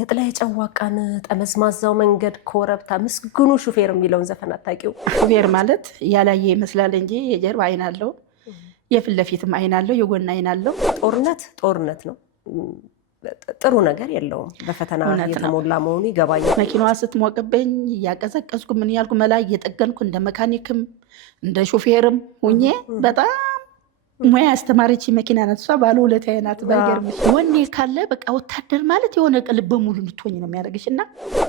የጥላይ ጨዋቃን ጠመዝማዛው መንገድ ኮረብታ ምስጉኑ ሹፌር የሚለውን ዘፈን አታውቂው? ሹፌር ማለት ያላየ ይመስላል እንጂ የጀርባ አይን አለው፣ የፊት ለፊትም አይን አለው፣ የጎን አይን አለው። ጦርነት ነው። ጥሩ ነገር የለውም። በፈተና የተሞላ መሆኑ ይገባኛል። መኪናዋ ስትሞቅብኝ እያቀዘቀዝኩ ምን ያልኩ መላ እየጠገንኩ እንደ መካኒክም እንደ ሹፌርም ሁኜ በጣም ሙያ አስተማሪች መኪና ናት። እሷ ባለውለታዬ ናት። ባይገርምሽ ወኔ ካለ በቃ ወታደር ማለት የሆነ ልበ ሙሉ እንድትሆኝ ነው የሚያደርግሽ። እና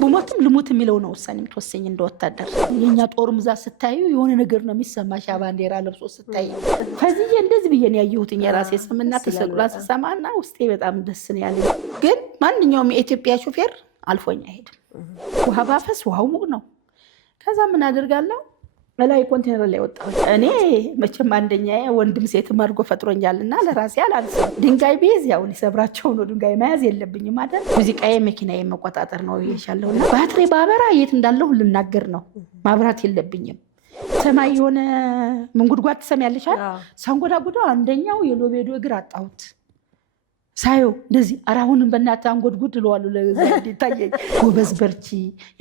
ብሞትም ልሙት የሚለው ነው ውሳኔ የምትወሰኝ እንደ ወታደር። የኛ ጦር ምዛ ስታዩ የሆነ ነገር ነው የሚሰማሽ። ባንዲራ ለብሶ ስታዩ ከዚህ እንደዚህ ብዬ ነው ያየሁት የራሴ ስምና ተሰቅሏ ስሰማና ውስጤ በጣም ደስ ነው ያለኝ። ግን ማንኛውም የኢትዮጵያ ሹፌር አልፎኝ አይሄድም። ውሃ ባፈስ ውሃው ሙቅ ነው። ከዛ ምን አደርጋለሁ ላይ ኮንቴነር ላይ ወጣሁ። እኔ መቼም አንደኛ ወንድም ሴትም አድርጎ ፈጥሮኛልና ለራሴ አላልኩም። ድንጋይ ቢይዝ ያው ሊሰብራቸው ነው። ድንጋይ መያዝ የለብኝም አይደል? ሙዚቃዬ መኪናዬ መቆጣጠር ነው ይሻለውና ባትሪ ባበራ የት እንዳለሁ ልናገር ነው። ማብራት የለብኝም። ሰማይ የሆነ መንጉድጓድ ትሰሚያለሽ አይደል? ሳንጎዳጉዳው አንደኛው የሎቤዶ እግር አጣሁት። ሳየው እንደዚህ አራሁንም በእናትህ አንጎድጉድ እለዋለሁ። ለዘዴ ታየኝ። ጎበዝ በርቺ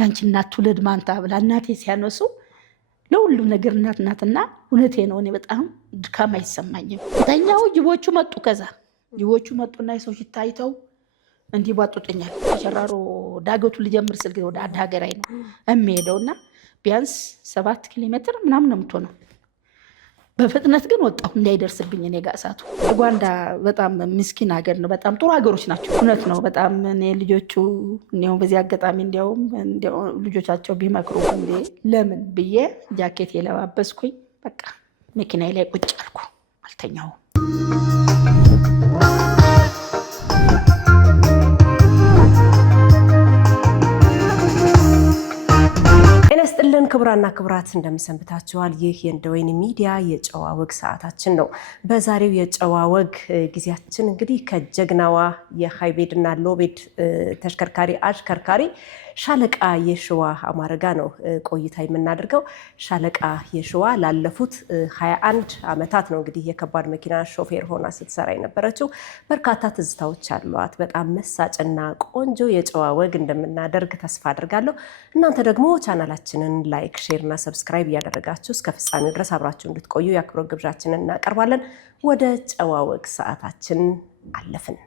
ያንቺ እናት ትውለድ ማንታ ብላ እናቴ ሲያነሱ ለሁሉም ነገር እናት ናትና እውነቴ ነው። እኔ በጣም ድካም አይሰማኝም። ተኛው ጅቦቹ መጡ። ከዛ ጅቦቹ መጡና የሰው ሽታ አይተው እንዲህ ቧጡጥኛል። ተሸራሮ ዳገቱ ልጀምር ስል ወደ አድ ሀገራይ ነው የሚሄደውና ቢያንስ 7 ኪሎ ሜትር ምናምን ነው የምትሆነው። በፍጥነት ግን ወጣሁ እንዳይደርስብኝ እኔ ጋር እሳቱ። ኡጋንዳ በጣም ምስኪን ሀገር ነው። በጣም ጥሩ ሀገሮች ናቸው። እውነት ነው በጣም እኔ ልጆቹ እንዲያው በዚህ አጋጣሚ እንዲያው ልጆቻቸው ቢመክሩ እንዴ ለምን ብዬ ጃኬት የለባበስኩኝ በቃ መኪናዬ ላይ ቁጭ አልኩ። አልተኛውም። ጤና ክቡራና ክቡራት እንደምሰንብታችኋል። ይህ የእንደወይን ሚዲያ የጨዋ ወግ ሰዓታችን ነው። በዛሬው የጨዋ ወግ ጊዜያችን እንግዲህ ከጀግናዋ የሃይቤድና ሎቤድ ተሽከርካሪ አሽከርካሪ ሻለቃ የሽዋ አማረ ጋር ነው ቆይታ የምናደርገው። ሻለቃ የሽዋ ላለፉት 21 ዓመታት ነው እንግዲህ የከባድ መኪና ሾፌር ሆና ስትሰራ የነበረችው። በርካታ ትዝታዎች አሏት። በጣም መሳጭና ቆንጆ የጨዋ ወግ እንደምናደርግ ተስፋ አድርጋለሁ። እናንተ ደግሞ ቻናላችንን ላይክ፣ ሼር እና ሰብስክራይብ እያደረጋችሁ እስከ ፍጻሜው ድረስ አብራችሁ እንድትቆዩ የአክብሮት ግብዣችንን እናቀርባለን። ወደ ጨዋ ወግ ሰዓታችን አለፍን።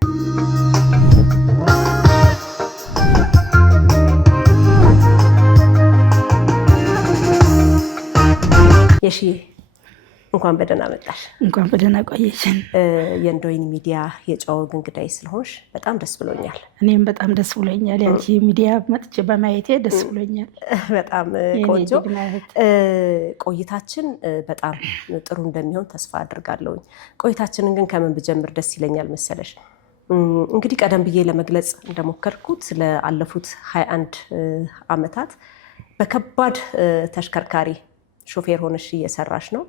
የሺ እንኳን በደህና መጣሽ። እንኳን በደህና ቆየሽን። የእንደወይን ሚዲያ የጨዋ ወግ እንግዳይ ስለሆንሽ በጣም ደስ ብሎኛል። እኔም በጣም ደስ ብሎኛል። ያንቺ ሚዲያ መጥቼ በማየቴ ደስ ብሎኛል። በጣም ቆንጆ ቆይታችን በጣም ጥሩ እንደሚሆን ተስፋ አድርጋለሁኝ። ቆይታችንን ግን ከምን ብጀምር ደስ ይለኛል መሰለሽ? እንግዲህ ቀደም ብዬ ለመግለጽ እንደሞከርኩት ለአለፉት 21 ዓመታት በከባድ ተሽከርካሪ ሾፌር ሆነሽ እየሰራሽ ነው።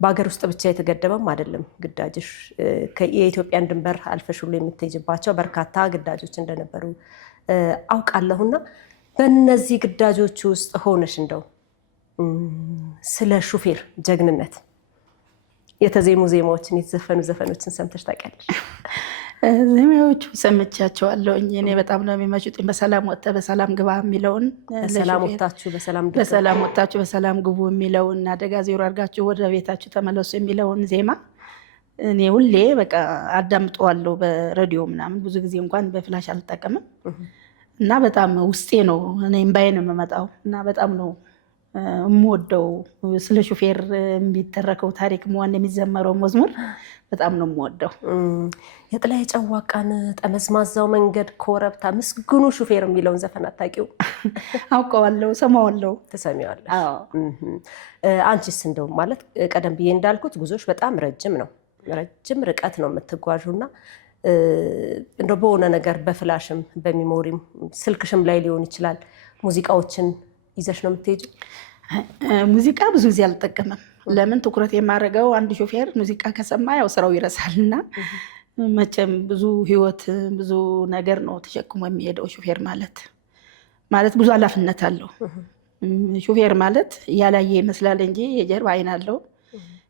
በሀገር ውስጥ ብቻ የተገደበም አይደለም ግዳጅሽ። የኢትዮጵያን ድንበር አልፈሽ ሁሉ የምትሄጂባቸው በርካታ ግዳጆች እንደነበሩ አውቃለሁና በእነዚህ ግዳጆች ውስጥ ሆነሽ እንደው ስለ ሹፌር ጀግንነት የተዜሙ ዜማዎችን የተዘፈኑ ዘፈኖችን ሰምተሽ ታውቂያለሽ? ዜማዎቹ ሰምቻቸዋለሁኝ። እኔ በጣም ነው የሚመቹኝ። በሰላም ወጥተህ በሰላም ግባ የሚለውን በሰላም ወጥታችሁ በሰላም ግቡ የሚለውን አደጋ ዜሮ አድርጋችሁ ወደ ቤታችሁ ተመለሱ የሚለውን ዜማ እኔ ሁሌ በቃ አዳምጠዋለሁ በሬዲዮ ምናምን። ብዙ ጊዜ እንኳን በፍላሽ አልጠቀምም እና በጣም ውስጤ ነው እኔ እምባዬ ነው የምመጣው እና በጣም ነው የምወደው። ስለ ሹፌር የሚተረከው ታሪክ መሆን የሚዘመረው መዝሙር በጣም ነው የምወደው። የጥላይ ጨዋቃን ጠመዝማዛው መንገድ ኮረብታ ምስጉኑ ሹፌር የሚለውን ዘፈን አታውቂው? አውቀዋለሁ፣ ሰማዋለሁ። ትሰሚዋለሽ? አንቺስ እንደው ማለት ቀደም ብዬ እንዳልኩት ጉዞሽ በጣም ረጅም ነው፣ ረጅም ርቀት ነው የምትጓዡና እንደው በሆነ ነገር በፍላሽም በሚሞሪም ስልክሽም ላይ ሊሆን ይችላል ሙዚቃዎችን ይዘሽ ነው የምትሄጂው? ሙዚቃ ብዙ ጊዜ አልጠቀምም። ለምን ትኩረት የማደርገው አንድ ሾፌር ሙዚቃ ከሰማ ያው ስራው ይረሳልና መቼም ብዙ ህይወት ብዙ ነገር ነው ተሸክሞ የሚሄደው ሾፌር ማለት ብዙ ኃላፊነት አለው። ሾፌር ማለት ያላየ ይመስላል እንጂ የጀርባ አይን አለው፣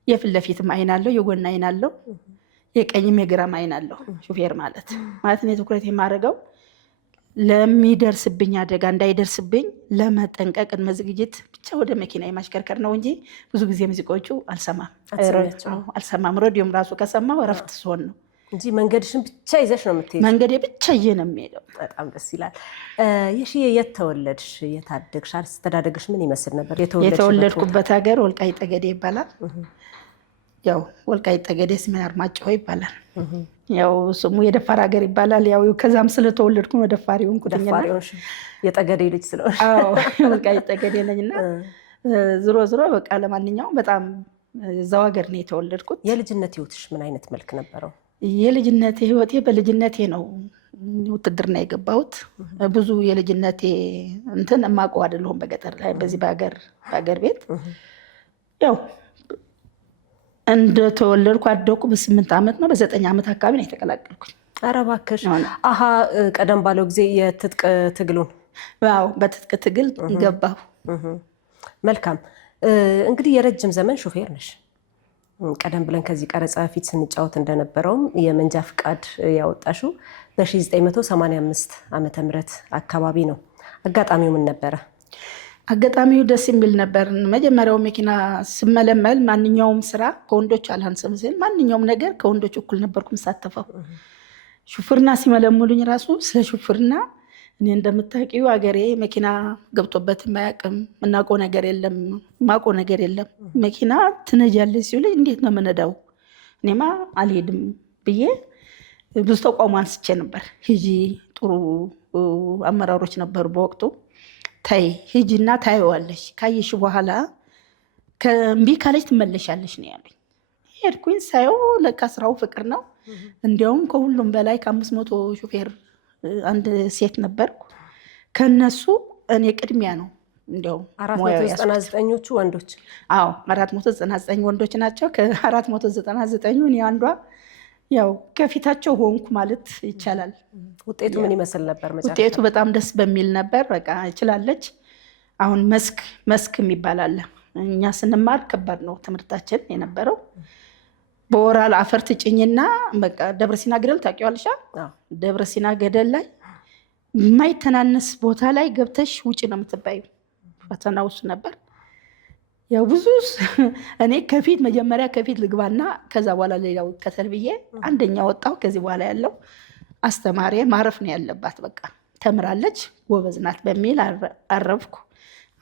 የፊት ለፊትም አይን አለው፣ የጎን አይን አለው፣ የቀኝም የግራም አይን አለው ሾፌር ማለት እኔ ትኩረት የማደርገው ለሚደርስብኝ አደጋ እንዳይደርስብኝ ለመጠንቀቅ ቅድመ ዝግጅት ብቻ ወደ መኪና የማሽከርከር ነው እንጂ ብዙ ጊዜ ሙዚቃዎቹ አልሰማም። ሬዲዮም ራሱ ከሰማሁ እረፍት ስሆን ነው እንጂ መንገድሽን ብቻ ይዘሽ ነው የምትሄጂው? መንገዴ ብቻ ይዤ ነው የምሄደው። በጣም ደስ ይላል። የሺዬ የት ተወለድሽ? የት አደግሽ? አስተዳደግሽ ምን ይመስል ነበር? የተወለድኩበት ሀገር ወልቃይት ጠገዴ ይባላል። ያው ወልቃይት ጠገዴ ሰሜን አርማጭሆ ይባላል። ያው ስሙ የደፋር ሀገር ይባላል። ያው ከዛም ስለተወለድኩ ነው ደፋር ሆንኩኝ። የጠገዴ ልጅ ስለሆነ ወልቃይት ጠገዴ ነኝና ዝሮ በቃ ለማንኛውም በጣም እዛው ሀገር ነው የተወለድኩት። የልጅነት ህይወትሽ ምን አይነት መልክ ነበረው? የልጅነቴ ህይወቴ በልጅነቴ ነው ውትድርና የገባሁት። ብዙ የልጅነቴ እንትን እማውቀው አይደለሁም በገጠር ላይ በዚህ በሀገር ቤት ያው እንደተወለድኩ አደኩ። በ8 ዓመት ነው በ9 ዓመት አካባቢ ነው የተቀላቀልኩኝ። ኧረ እባክሽ። ቀደም ባለው ጊዜ የትጥቅ ትግሉን? አዎ በትጥቅ ትግል ገባሁ። መልካም። እንግዲህ የረጅም ዘመን ሾፌር ነሽ። ቀደም ብለን ከዚህ ቀረጻ ፊት ስንጫወት እንደነበረውም የመንጃ ፍቃድ ያወጣሽው በ1985 ዓመተ ምህረት አካባቢ ነው። አጋጣሚው ምን ነበረ? አጋጣሚው ደስ የሚል ነበር። መጀመሪያው መኪና ስመለመል ማንኛውም ስራ ከወንዶች አላንስም ስል ማንኛውም ነገር ከወንዶች እኩል ነበርኩ የምሳተፈው። ሹፍርና ሲመለምሉኝ ራሱ ስለ ሹፍርና እኔ እንደምታውቂው አገሬ መኪና ገብቶበት የማያውቅም የምናውቀው ነገር የለም። መኪና ትነጃለች ሲሉኝ እንዴት ነው የምነዳው? እኔማ አልሄድም ብዬ ብዙ ተቋሙ አንስቼ ነበር። ሂጂ ጥሩ አመራሮች ነበሩ በወቅቱ። ታይ ሂጂና ታየዋለሽ፣ ካየሽ በኋላ እምቢ ካለች ትመለሻለሽ ነው ያሉኝ። ሄድኩኝ። ሳየው ለካ ስራው ፍቅር ነው። እንዲያውም ከሁሉም በላይ ከ500 ሹፌር አንድ ሴት ነበርኩ። ከነሱ እኔ ቅድሚያ ነው። እንዲያውም 499ኞቹ ወንዶች? አዎ 499 ወንዶች ናቸው። ከ499 እኔ አንዷ ያው ከፊታቸው ሆንኩ ማለት ይቻላል። ውጤቱ ምን ይመስል ነበር? ውጤቱ በጣም ደስ በሚል ነበር። በቃ እችላለች። አሁን መስክ የሚባል አለ። እኛ ስንማር ከባድ ነው ትምህርታችን የነበረው። በወራል አፈር ትጭኝና በቃ ደብረ ሲና ገደል ታውቂዋለሽ? ደብረ ሲና ገደል ላይ የማይተናነስ ቦታ ላይ ገብተሽ ውጭ ነው የምትባዩ። ፈተናው እሱ ነበር። ያው ብዙ እኔ መጀመሪያ ከፊት ልግባና ከዛ በኋላ ሌላው ከተል ብዬ አንደኛ ወጣው። ከዚህ በኋላ ያለው አስተማሪ ማረፍ ነው ያለባት፣ በቃ ተምራለች ጎበዝ ናት በሚል አረፍኩ።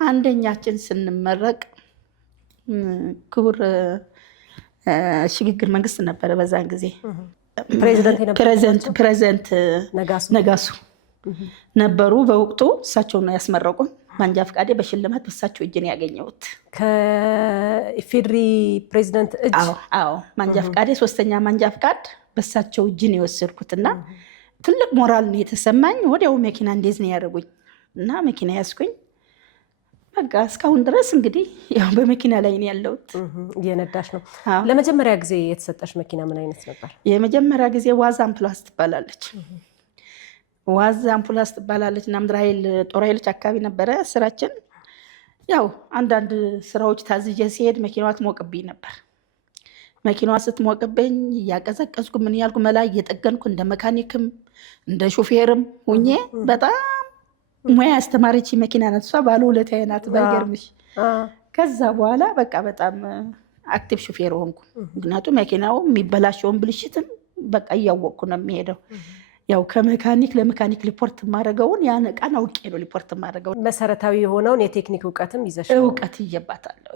አንደኛችን ስንመረቅ ክቡር ሽግግር መንግስት ነበረ በዛን ጊዜ ፕሬዚደንት ነጋሱ ነበሩ በወቅቱ። እሳቸው ነው ያስመረቁን። ማንጃ ፍቃዴ በሽልማት በሳቸው እጅ ነው ያገኘሁት። ከኢፌድሪ ፕሬዚደንት እጅ? አዎ ማንጃ ፍቃዴ 3ኛ ማንጃ ፍቃድ በሳቸው እጅ ነው የወሰድኩትና ትልቅ ሞራል ነው የተሰማኝ። ወዲያው መኪና እንዴዝ ነው ያደረጉኝ እና መኪና ያስኩኝ። በቃ እስካሁን ድረስ እንግዲህ ያው በመኪና ላይ ነው ያለሁት። እየነዳሽ ነው። ለመጀመሪያ ጊዜ የተሰጠሽ መኪና ምን አይነት ነበር? የመጀመሪያ ጊዜ ዋዝ አምፕላስ ትባላለች። ዋዝ አምፑላንስ ትባላለች እና ምድር ኃይል ጦር ኃይሎች አካባቢ ነበረ ስራችን። ያው አንዳንድ ስራዎች ታዝዤ ሲሄድ መኪናዋ ትሞቅብኝ ነበር። መኪናዋ ስትሞቅብኝ እያቀዘቀዝኩ ምን ያልኩ መላ እየጠገንኩ እንደ መካኒክም እንደ ሹፌርም ሁኜ በጣም ሙያ ያስተማረች መኪና ናት እሷ። ባለውለታዬ ናት ባይገርምሽ። ከዛ በኋላ በቃ በጣም አክቲቭ ሹፌር ሆንኩ። ምክንያቱም መኪናው የሚበላሸውን ብልሽትም በቃ እያወቅኩ ነው የሚሄደው። ያው ከመካኒክ ለመካኒክ ሪፖርት ማድረገውን ያን ቃን አውቄ ነው ሪፖርት ማድረገው። መሰረታዊ የሆነውን የቴክኒክ እውቀትም ይዘሽ? እውቀት ይየባታለሁ።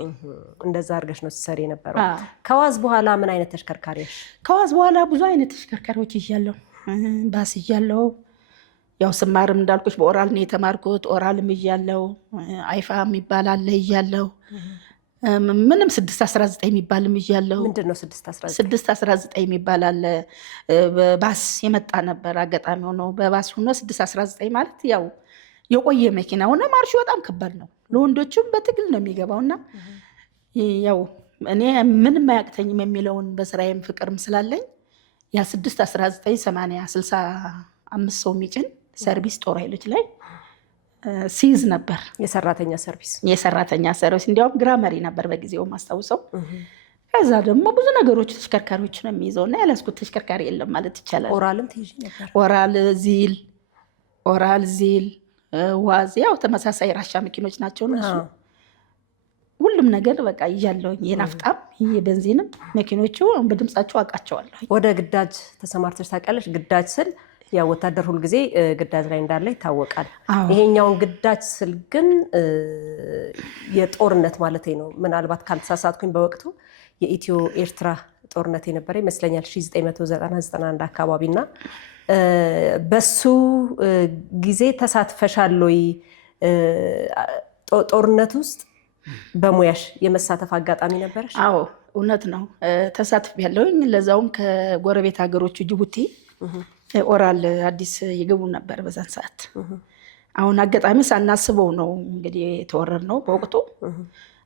እንደዛ አድርገሽ ነው ሲሰሪ የነበረው። ከዋዝ በኋላ ምን አይነት ተሽከርካሪዎች? ከዋዝ በኋላ ብዙ አይነት ተሽከርካሪዎች ይዣለሁ። ባስ ይዣለሁ። ያው ስማርም እንዳልኩሽ በኦራል ነው የተማርኩት። ኦራልም ይዣለሁ። አይፋ የሚባል አለ ይዣለሁ። ምንም 619 የሚባልም ይዣለሁ። ምንድን ነው 619? 619 የሚባል አለ። ባስ የመጣ ነበር አጋጣሚ ሆኖ በባስ ሆኖ 619 ማለት ያው የቆየ መኪና ሆነ። ማርሹ በጣም ከባድ ነው። ለወንዶችም በትግል ነው የሚገባውና ያው እኔ ምንም አያቅተኝም የሚለውን በስራዬም ፍቅርም ስላለኝ ያ 619 80 65 ሰው የሚጭን ሰርቪስ ጦር ኃይሎች ላይ ሲይዝ ነበር። የሰራተኛ ሰርቪስ እንዲያውም ግራ መሪ ነበር በጊዜው ማስታውሰው። ከዛ ደግሞ ብዙ ነገሮች ተሽከርካሪዎች ነው የሚይዘው እና ያላስኩት ተሽከርካሪ የለም ማለት ይቻላል። ኦራልም ትይዥ ነበር? ኦራል፣ ዚል፣ ኦራል፣ ዚል፣ ዋዝ ያው ተመሳሳይ ራሻ መኪኖች ናቸው እነሱ። ሁሉም ነገር በቃ ይያለሁኝ። የናፍጣም የቤንዚንም መኪኖቹ በድምጻቸው አውቃቸዋለሁ። ወደ ግዳጅ ተሰማርተሽ ታውቂያለሽ? ግዳጅ ስል ያው ወታደር ሁልጊዜ ግዳጅ ላይ እንዳለ ይታወቃል። ይሄኛውን ግዳጅ ስል ግን የጦርነት ማለት ነው። ምናልባት ካልተሳሳትኩኝ በወቅቱ የኢትዮ ኤርትራ ጦርነት የነበረ ይመስለኛል 1991 አካባቢና በሱ ጊዜ ተሳትፈሻል ወይ? ጦርነት ውስጥ በሙያሽ የመሳተፍ አጋጣሚ ነበረሽ? አዎ እውነት ነው፣ ተሳትፌያለሁኝ። ለዛውም ከጎረቤት ሀገሮቹ ጅቡቲ ኦራል አዲስ ይገቡ ነበር በዛን ሰዓት። አሁን አጋጣሚ ሳናስበው ነው እንግዲህ የተወረር ነው በወቅቱ።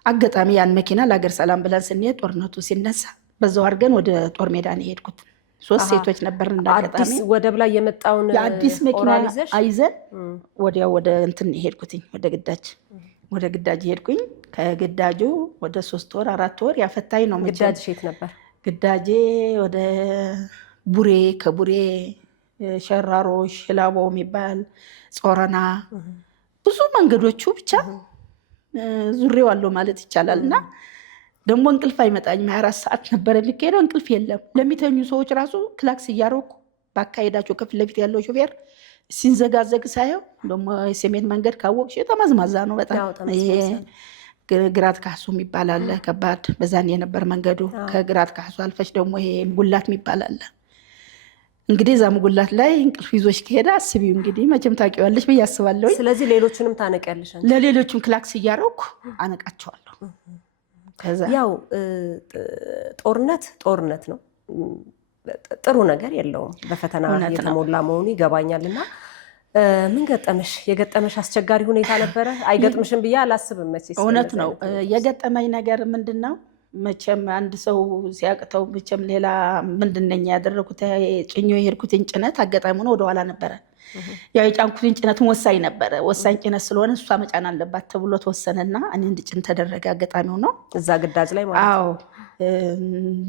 አጋጣሚ ያን መኪና ለሀገር ሰላም ብለን ስንሄድ ጦርነቱ ሲነሳ በዛው አድርገን ወደ ጦር ሜዳ ነው የሄድኩት። 3 ሴቶች ነበር እንዳጋጣሚ። አዲስ ወደብ ላይ የመጣውን የአዲስ መኪና አይዘን ወዲያው ወደ እንትን ሄድኩትኝ ወደ ግዳጅ ሄድኩኝ። ከግዳጁ ወደ 3 ወር 4 ወር ያፈታኝ ነው። ግዳጅ ሼት ነበር? ግዳጄ ወደ ቡሬ፣ ከቡሬ ሸራሮ፣ ሽላቦ የሚባል ጾረና፣ ብዙ መንገዶቹ ብቻ ዙሬዋለሁ ማለት ይቻላል። እና ደግሞ እንቅልፍ አይመጣኝም። 24 ሰዓት ነበር የሚካሄደው፣ እንቅልፍ የለም። ለሚተኙ ሰዎች ራሱ ክላክስ እያረኩ ባካሄዳቸው ከፊት ለፊት ያለው ሾፌር ሲንዘጋዘግ ሳየው፣ ደግሞ የሰሜን መንገድ ካወቅሽ ተመዝማዛ ነው በጣም። ይሄ ግራት ካሱ የሚባል አለ ከባድ፣ በዛን የነበር መንገዱ። ከግራት ካሱ አልፈሽ ደግሞ ይሄ ጉላት የሚባል አለ። እንግዲህ እዛ ሙጉላት ላይ እንቅልፍ ይዞሽ ከሄደ አስቢው እንግዲህ መቼም ታውቂዋለሽ ብዬ አስባለሁ። ስለዚህ ሌሎችንም ታነቂያለሽ? ለሌሎችም ክላክስ እያረኩ አነቃቸዋለሁ። ያው ጦርነት ነው፣ ጥሩ ነገር የለውም፣ በፈተና የተሞላ መሆኑ ይገባኛልና ምን ገጠመሽ? የገጠመሽ አስቸጋሪ ሁኔታ ነበረ? አይገጥምሽም ብዬ አላስብም መቼስ። እውነት ነው። የገጠመኝ ነገር ምንድን ነው? መቼም አንድ ሰው ሲያቅተው መቼም ሌላ ምንድነኛ ያደረኩት ጭኞ የሄድኩትን ጭነት አጋጣሚ ሆኖ ወደኋላ ነበረ። ያው የጫንኩትን ጭነትን ወሳኝ ነበረ። ወሳኝ ጭነት ስለሆነ እሷ መጫን አለባት ተብሎ ተወሰነና እኔ እንድጭን ተደረገ። አጋጣሚ ሆኖ እዛ ግዳጅ ላይ ማለት ነው። አዎ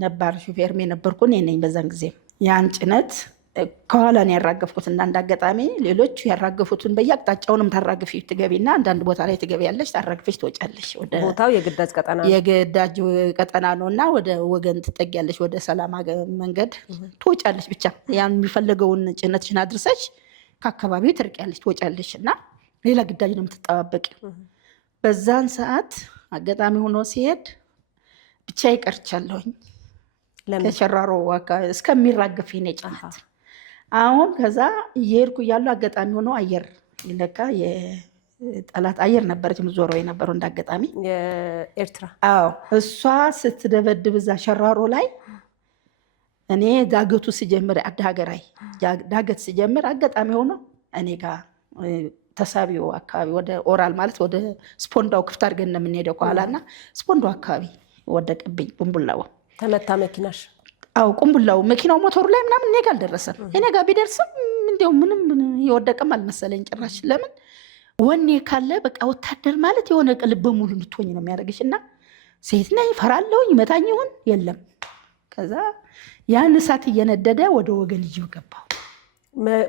ነባር ሹፌርም የነበርኩ እኔ ነኝ በዛን ጊዜ። ያን ጭነት ከኋላ ነው ያራገፍኩት እና እንዳጋጣሚ ሌሎች ያራገፉትን በየአቅጣጫውንም ታራግፊ ትገቢና አንዳንድ ቦታ ላይ ትገቢያለሽ፣ ታራግፊሽ ትወጫለሽ። ወደ ቦታው የግዳጅ ቀጠና ነው እና ወደ ወገን ትጠጊያለሽ፣ ወደ ሰላም መንገድ ትወጫለሽ። ብቻ ያን የሚፈለገውን ጭነትሽን አድርሰሽ ከአካባቢው ትርቂያለሽ፣ ትወጫለሽ እና ሌላ ግዳጅ ነው የምትጠባበቂው። በዛን ሰዓት አጋጣሚ ሆኖ ሲሄድ ብቻ ይቀርቻለሁኝ ከሸራሮ እስከሚራገፍ ነው ጭነት። አሁን ከዛ እየሄድኩ እያለሁ አጋጣሚ ሆኖ አየር ለካ የጠላት አየር ነበረች የምትዞረው የነበረው እንዳጋጣሚ የኤርትራ። አዎ እሷ ስትደበድብ እዛ ሸራሮ ላይ እኔ ዳገቱ ስጀምር አዳገራይ ዳገት ስጀምር አጋጣሚ ሆኖ እኔ ጋር ተሳቢው አካባቢ ወደ ኦራል ማለት ወደ ስፖንዳው ክፍት አድርገን ነው የምንሄደው ከኋላና ስፖንዳው አካባቢ ወደቀብኝ። ቁምቡላው ተመታ መኪናሽ? አዎ ቁምቡላው መኪናው ሞተሩ ላይ ምናምን እኔ ጋር አልደረሰም። እኔ ጋር ቢደርስም እንዲያው ምንም የወደቀም አልመሰለኝ ጭራሽ። ለምን ወኔ ካለ በቃ ወታደር ማለት የሆነ ልበ ሙሉ እንድትሆኝ ነው የሚያደርግሽ። እና ሴት ነኝ ፈራለሁኝ፣ ይመታኝ ይሆን የለም። ከዛ ያን እሳት እየነደደ ወደ ወገን ይዤው ገባሁ።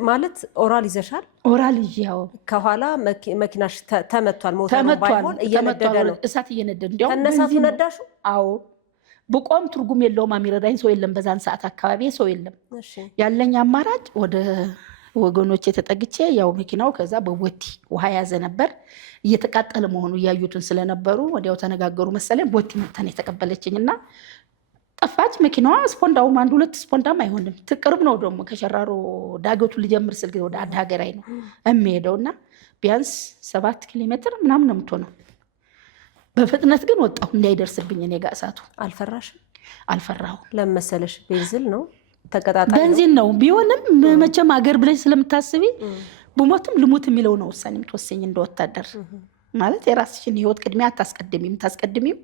ማለት ኦራል ይዘሻል? ኦራል ይዤ ያው ከኋላ መኪናሽ ተመቷል። ሞተሩ ባይሆን እየነደደ ነው፣ እሳት እየነደደ እንዲያው ከነሳቱ ነዳሹ? አዎ ብቆም ትርጉም የለውም። የሚረዳኝ ሰው የለም በዛን ሰዓት አካባቢ ሰው የለም። ያለኝ አማራጭ ወደ ወገኖች የተጠግቼ ያው መኪናው ከዛ በቦቲ ውሃ ያዘ ነበር። እየተቃጠለ መሆኑ እያዩትን ስለነበሩ ወዲያው ተነጋገሩ መሰለኝ። ቦቲ መተን የተቀበለችኝና ጠፋች መኪናዋ። ስፖንዳውም 1-2 ስፖንዳም አይሆንም። ትቅርብ ነው ደግሞ ከሸራሮ ዳገቱ ልጀምር ስል ወደ አዳገራይ ነው የሚሄደውና ቢያንስ 7 ኪሎ ሜትር ምናምን ነው የምትሆነው። በፍጥነት ግን ወጣሁ እንዳይደርስብኝ እኔ ጋር እሳቱ። አልፈራሽም? አልፈራሁም። ለምን መሰለሽ? ቤንዚን ነው ተቀጣጣይ ቤንዚን ነው። ቢሆንም መቼም አገር ብለሽ ስለምታስቢ ብሞትም ልሙት የሚለው ነው ውሳኔ የምትወሰኝ እንደወታደር ማለት የራስሽን ህይወት ቅድሚያ አታስቀድሚም። ታስቀድሚው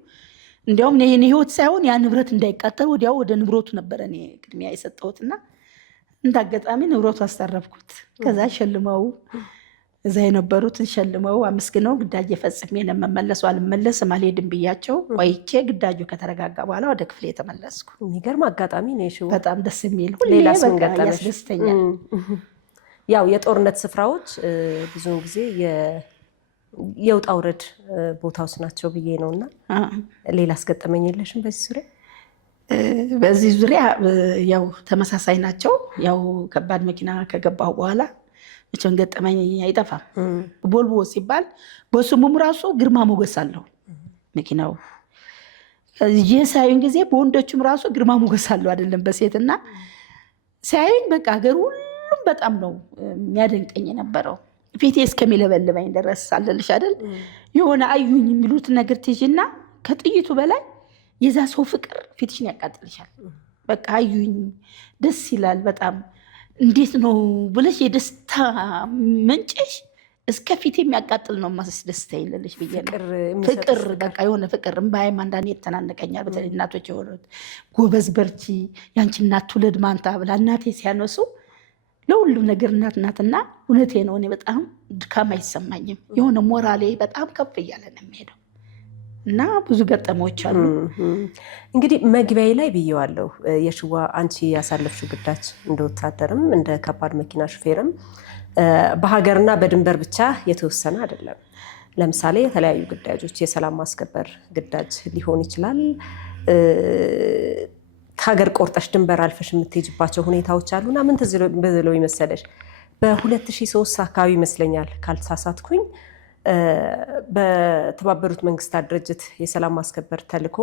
እንዲያውም እኔ ህይወት ሳይሆን ያ ንብረት እንዳይቃጠል ወዲያው ወደ ንብረቱ ነበር እኔ ቅድሚያ የሰጠሁትና እንዳጋጣሚ ንብረቱ አስተረፍኩት። ከዛ ሸልመው እዛ የነበሩትን ሸልመው አመስግነው ግዳጅ ፈጽሜ ነው የምመለሰው። አልመለስም አልሄድም ብያቸው ቆይቼ ግዳጁ ከተረጋጋ በኋላ ወደ ክፍሌ የተመለስኩ። የሚገርም አጋጣሚ ነው። በጣም ደስ የሚል ሁሌ በቃ ያስደስተኛል። ያው የጦርነት ስፍራዎች ብዙውን ጊዜ የውጣ ውረድ ቦታዎች ናቸው ብዬ ነውና ሌላ አስገጠመኝ የለሽም በዚህ ዙሪያ? በዚህ ዙሪያ ያው ተመሳሳይ ናቸው። ያው ከባድ መኪና ከገባሁ በኋላ መቼም ገጠመኝ አይጠፋም። ቦልቦ ሲባል በስሙም ራሱ ግርማ ሞገስ አለው መኪናው። የሳዩን ጊዜ በወንዶችም ራሱ ግርማ ሞገስ አለው አይደለም በሴትና ሳዩን በቃ ሀገር ሁሉም በጣም ነው የሚያደንቀኝ የነበረው። ፊቴ እስከሚለበልበኝ ድረስ አለልሽ አይደል የሆነ አዩኝ የሚሉት ነገር ትይዥና ከጥይቱ በላይ የዛ ሰው ፍቅር ፊትሽን ያቃጥልሻል። በቃ አዩኝ ደስ ይላል በጣም እንዴት ነው ብለሽ የደስታ መንጭሽ እስከ ፊት የሚያቃጥል ነው ማስደስታ ይለልሽ ብዬ ነው። ፍቅር በቃ የሆነ ፍቅር እምባይም አንዳንዴ ይተናነቀኛል። በተለይ እናቶች የሆኑት ጎበዝ በርቺ ያንቺ እናት ትውለድ ማንታ ብላ እናቴ ሲያነሱ ለሁሉም ነገር እናት ናትና እውነቴ ነው። እኔ በጣም ድካም አይሰማኝም። የሆነ ሞራሌ በጣም ከፍ እያለ ነው የሚሄደው እና ብዙ ገጠሞች አሉ። እንግዲህ መግቢያዬ ላይ ብዬዋለሁ የሽዋ አንቺ ያሳለፍሽው ግዳጅ እንደ ወታደርም እንደ ከባድ መኪና ሹፌርም በሀገርና በድንበር ብቻ የተወሰነ አይደለም። ለምሳሌ የተለያዩ ግዳጆች የሰላም ማስከበር ግዳጅ ሊሆን ይችላል። ከሀገር ቆርጠሽ ድንበር አልፈሽ የምትሄጅባቸው ሁኔታዎች አሉና ምን ትዝ ብለው ይመሰለሽ በ2003 አካባቢ ይመስለኛል ካልተሳሳትኩኝ በተባበሩት መንግስታት ድርጅት የሰላም ማስከበር ተልዕኮ